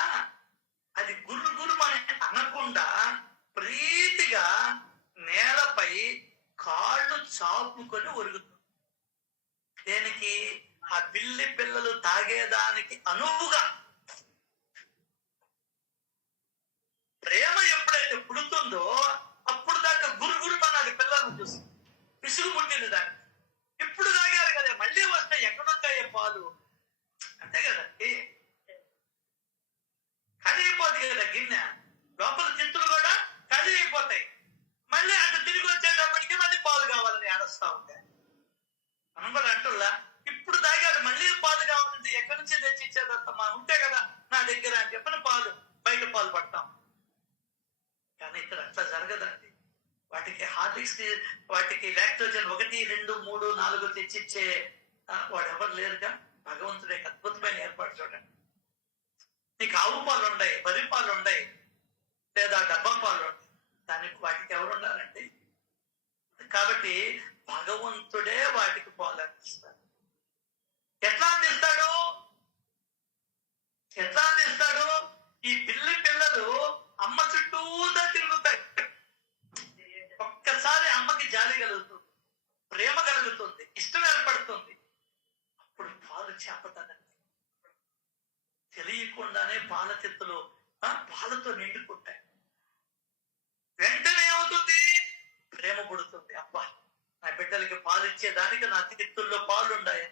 అది గురుమని అనకుండా ప్రీతిగా నేలపై కాళ్ళు చాపుకొని ఒరుగుతుంది. దేనికి? ఆ పిల్లి పిల్లలు తాగేదానికి అనువుగా. ప్రేమ ఎప్పుడైతే పుడుతుందో అప్పుడు దాకా గురుమని అది పిల్లలను చూసి విసుగు పుట్టింది దాన్ని. ఇప్పుడు తాగారు కదా, మళ్ళీ వస్తే ఎక్కడుంటాయో పాలు, అంతే కదండి. ఖాళీ అయిపోతుంది కదా గిన్నె, లోపల చిత్తులు కూడా ఖాళీ అయిపోతాయి. మళ్ళీ అటు తిరిగి వచ్చేటప్పటికి మళ్ళీ పాలు కావాలని ఏడుస్తా ఉంటాయి. మనం కూడా అంటుల్లా, ఇప్పుడు తాగారు మళ్ళీ పాలు కావాలంటే ఎక్కడి నుంచి తెచ్చి ఇచ్చేదంత మా ఉంటే కదా నా దగ్గర అని చెప్పిన పాలు బయట పాలు పడతాం. కానీ ఇక్కడ అట్లా జరగదండి. వాటికి హార్లిక్స్, వాటికి లాక్టోజన్ 1, 2, 3, 4 తెచ్చిచ్చే వాడు ఎవరు లేరుగా. భగవంతుడి యొక్క అద్భుతమైన ఏర్పాటు చూడండి. నీకు ఆవు పాలు ఉన్నాయి, వరి పాలు ఉన్నాయి, లేదా డబ్బా పాలు ఉన్నాయి, దానికి వాటికి ఎవరు ఉండాలండి? కాబట్టి భగవంతుడే వాటికి పాలు అందిస్తాడు. ఎట్లా అందిస్తాడు? ఈ పిల్లలు అమ్మ చుట్టూతా తిరుగుతాయి. ఒక్కసారి అమ్మకి జాలి కలుగుతుంది, ప్రేమ కలుగుతుంది. పాలతో నిండుకుంటాయి. వెంటనే ఏమవుతుంది? ప్రేమ పుడుతుంది. అబ్బా, నా బిడ్డలకి పాలు ఇచ్చేదానికి నా తిత్తుల్లో పాలు ఉన్నాయి.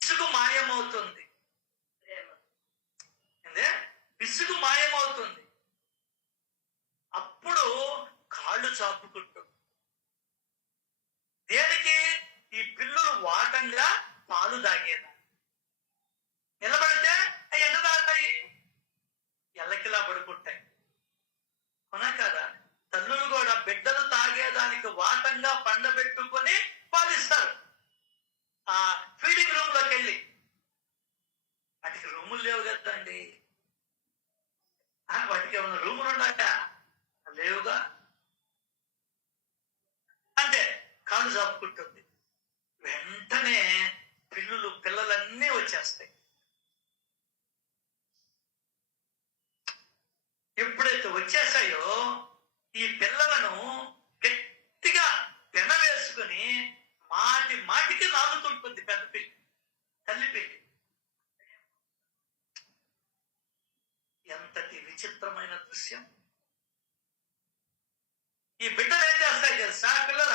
విసుగు మాయమవుతుంది. విసుగు మాయమవుతుంది. అప్పుడు కాళ్ళు చాపుకుంటుంది. దేనికి? ఈ పిల్లలు వాటంగా పాలు తాగేదా. నిలబడితే అవి ఎంత తాగుతాయి? ఎల్లకిలా పడుకుంటాయి. అవునా కదా? తల్లులు కూడా బిడ్డలు తాగేదానికి వాటంగా పండబెట్టుకొని పాలిస్తారు. ఆ ఫీడింగ్ రూమ్ లోకి వెళ్ళి. వాటికి రూములు లేవు కదండి. వాటికి ఏమన్నా రూములు ఉన్నాయా? లేవుగా. అంటే కాళ్ళు చాపుకుంటుంది. వెంటనే పిల్లలన్నీ వచ్చేస్తాయి. ఎప్పుడైతే వచ్చేసాయో ఈ పిల్లలను గట్టిగా పెనవేసుకుని మాటికి నాలుతుంటుంది పెద్ద పిల్లి, తల్లి పిల్లి. ఎంతటి విచిత్రమైన దృశ్యం. ఈ బిడ్డలు ఏం చేస్తాయి తెలుసా? పిల్లల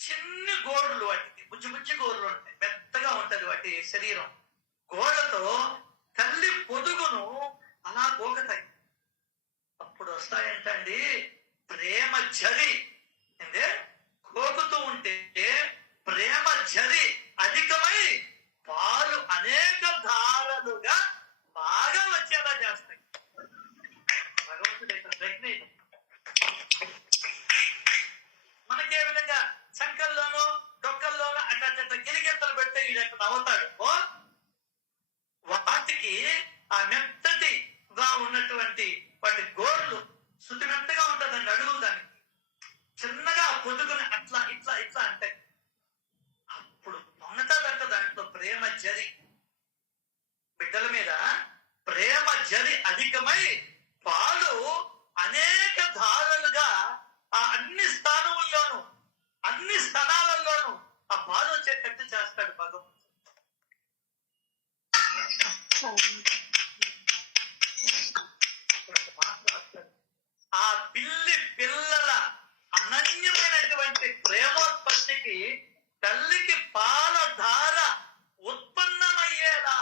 చిన్ని గోడలు, వాటికి బుజ్జి బుజ్జి గోడలు ఉంటాయి, మెత్తగా ఉంటది వాటి శరీరం. గోడలతో తల్లి పొదుగును అలా గోకతాయి. అప్పుడు వస్తాయంటండి ప్రేమ జరి. అంటే గోకుతూ ఉంటే ప్రేమ జరి అధికమై పాలు అనేక ధారలుగా బాగా వచ్చేలా చేస్తాయి. భగవంతుడు ఇక్కడ ప్రెగ్నెంట్ మనకే విధంగా సంకల్లోనూ డొక్కల్లోనూ అట్లా గిరిగింతలు పెడితే ఇది ఎక్కడ అవుతాడు. వాటికి ఆ మెత్తటిగా ఉన్నటువంటి వాటి గోర్లు శుద్ధి మెత్తగా ఉంటుందండి. అడుగు దానికి చిన్నగా పొదుగుని అట్లా ఇట్లా ఇట్లా అంటే అప్పుడు పొంగటదంట దాంట్లో ప్రేమ జరి. బిడ్డల మీద ప్రేమ జరి అధికమై పాలు అనేక ధారలుగా ఆ అన్ని స్థానముల్లోనూ అన్ని స్థానాలలోనూ ఆ పాలు వచ్చేటట్టు చేస్తాడు భగవంతుడు. ఆ పిల్లల అనన్యమైనటువంటి ప్రేమోత్పత్తికి తల్లికి పాల ధార ఉత్పన్నమయ్యేలా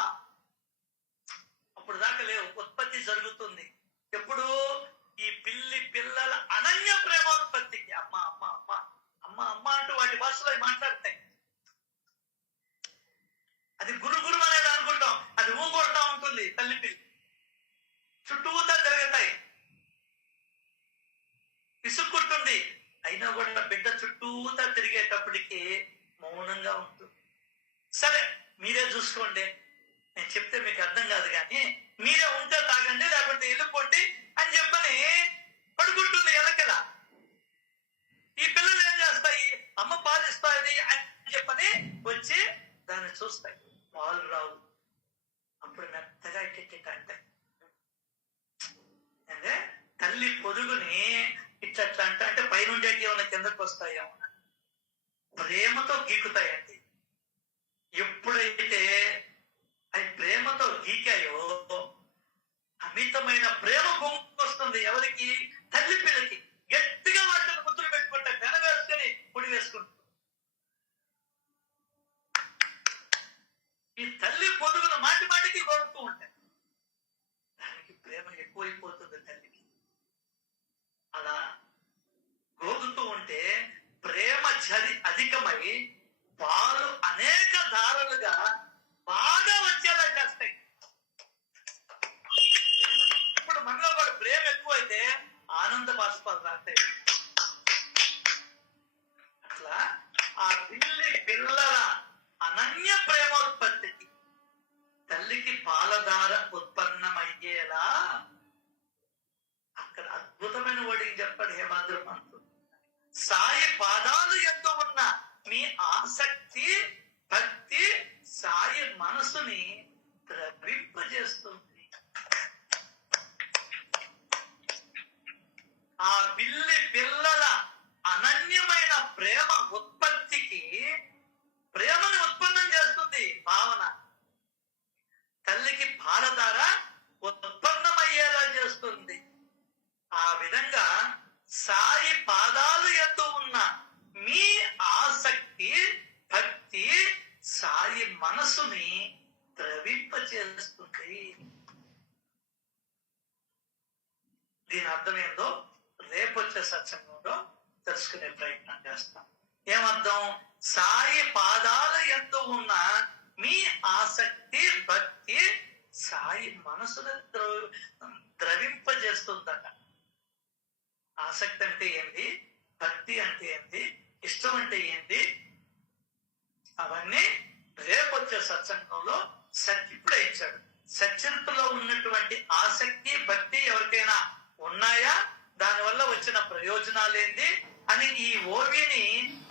అప్పుడు దాకా లేవు. ఉత్పత్తి జరుగుతుంది ఎప్పుడు? ఈ పిల్లల అనన్య ప్రేమోత్పత్తికి. అమ్మ అమ్మ అమ్మ అమ్మ అమ్మ అంటూ వాటి భాషలో మాట్లాడతాయి. అది గురు అనేది అనుకుంటాం. అది ఊగొడతా ఉంటుంది తల్లి పిల్లి. చుట్టూతా తిరుగుతాయి, విసుక్కుంటుంది. అయినా కూడా బిడ్డ చుట్టూతా తిరిగేటప్పటికి మౌనంగా ఉంటుంది. సరే మీరే చూసుకోండి, నేను చెప్తే మీకు అర్థం కాదు, కానీ మీరే ఉంటే తాగండి లేకపోతే వెళ్ళిపోండి అని చెప్పని పడుకుంటుంది ఎలకలా. ఈ పిల్లలు ఏం చేస్తాయి? అమ్మ పాలిస్తాయి అని చెప్పని వచ్చి దాన్ని చూస్తాయి. పాలు రావు. అప్పుడు మెత్తగా ఇట్టిట్ట అంటాయి. అంటే తల్లి పొదుగుని ఇట్లా అంటే పైనుండి ఏమైనా కిందకు వస్తాయి. ఏమన్నా ప్రేమతో గీకుతాయండి. ఎప్పుడైతే అవి ప్రేమతో గీకాయో అమితమైన ప్రేమ వస్తుంది. ఎవరికి? తల్లి పిల్లకి. గట్టిగా వాటిని ముద్దులు పెట్టుకుంటా, వెన వేసుకొని పొడి వేసుకుంటా. ఈ తల్లి పొదుగును మాటికి కొడుతూ ఉంటాయి. దానికి ప్రేమ ఎక్కువైపోతుంది తల్లికి. అలా గోగుతూ ఉంటే ప్రేమ జరి అధికమై పాలు అనేక ధారలుగా బాగా వచ్చేలా చేస్తాయి. ఇప్పుడు మనలో కూడా ప్రేమ ఎక్కువైతే ఆనంద బాష్పాలు రాస్తాయి. అట్లా ఆ పిల్లల అనన్య ప్రేమోత్పత్తికి తల్లికి పాలధార ఉత్పన్నమయ్యేలా అక్కడ అద్భుతమైన వాడికి చెప్పాడు హేమాద్రి మంత్రుడు. సాయి పాదాలు ఎంతో ఉన్న మీ ఆసక్తి భక్తి సాయి మనసుని ద్రవింపజేస్తుంది. ఆ పిల్లల అనన్యమైన ప్రేమ ఉత్పత్తికి ప్రేమను ఉత్పన్నం చేస్తుంది భావన. తల్లికి పాలధార ఉత్పన్నమయ్యేలా చేస్తుంది. విధంగా సాయి పాదాలు యందు ఉన్న మీ ఆసక్తి భక్తి సాయి మనసుని ద్రవింపచేస్తుంది. దీని అర్థం ఏందో రేపొచ్చే సత్సంగంలో తెలుసుకునే ప్రయత్నం చేస్తాం. ఏమర్థం? సాయి పాదాల యందు ఉన్న మీ ఆసక్తి భక్తి సాయి మనసును ద్రవింపజేస్తుందట. ఆసక్తి అంటే ఏంటి, భక్తి అంటే ఏంటి, ఇష్టం అంటే ఏంటి, అవన్నీ రేపొచ్చే సత్సంగంలో ఇప్పుడే ఇచ్చాడు. సచరితలో ఉన్నటువంటి ఆసక్తి భక్తి ఎవరికైనా ఉన్నాయా, దానివల్ల వచ్చిన ప్రయోజనాలు ఏంటి అని ఈ ఓవిని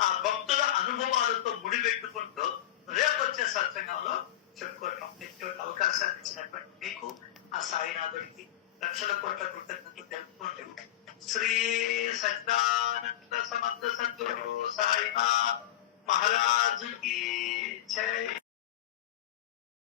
ఆ భక్తుల అనుభవాలతో ముడిపెట్టుకుంటూ రేపొచ్చే సత్సంగంలో చెప్పుకోవటం. ఇటువంటి అవకాశాన్ని ఇచ్చినటువంటి మీకు ఆ సాయినాథుడికి లక్షల కోట్ల కృతజ్ఞతలు తెలుపుకుంటూ శ్రీ సచ్చిదానంద సమర్థ సద్గురు సాయినాథ్ మహారాజుకి జై.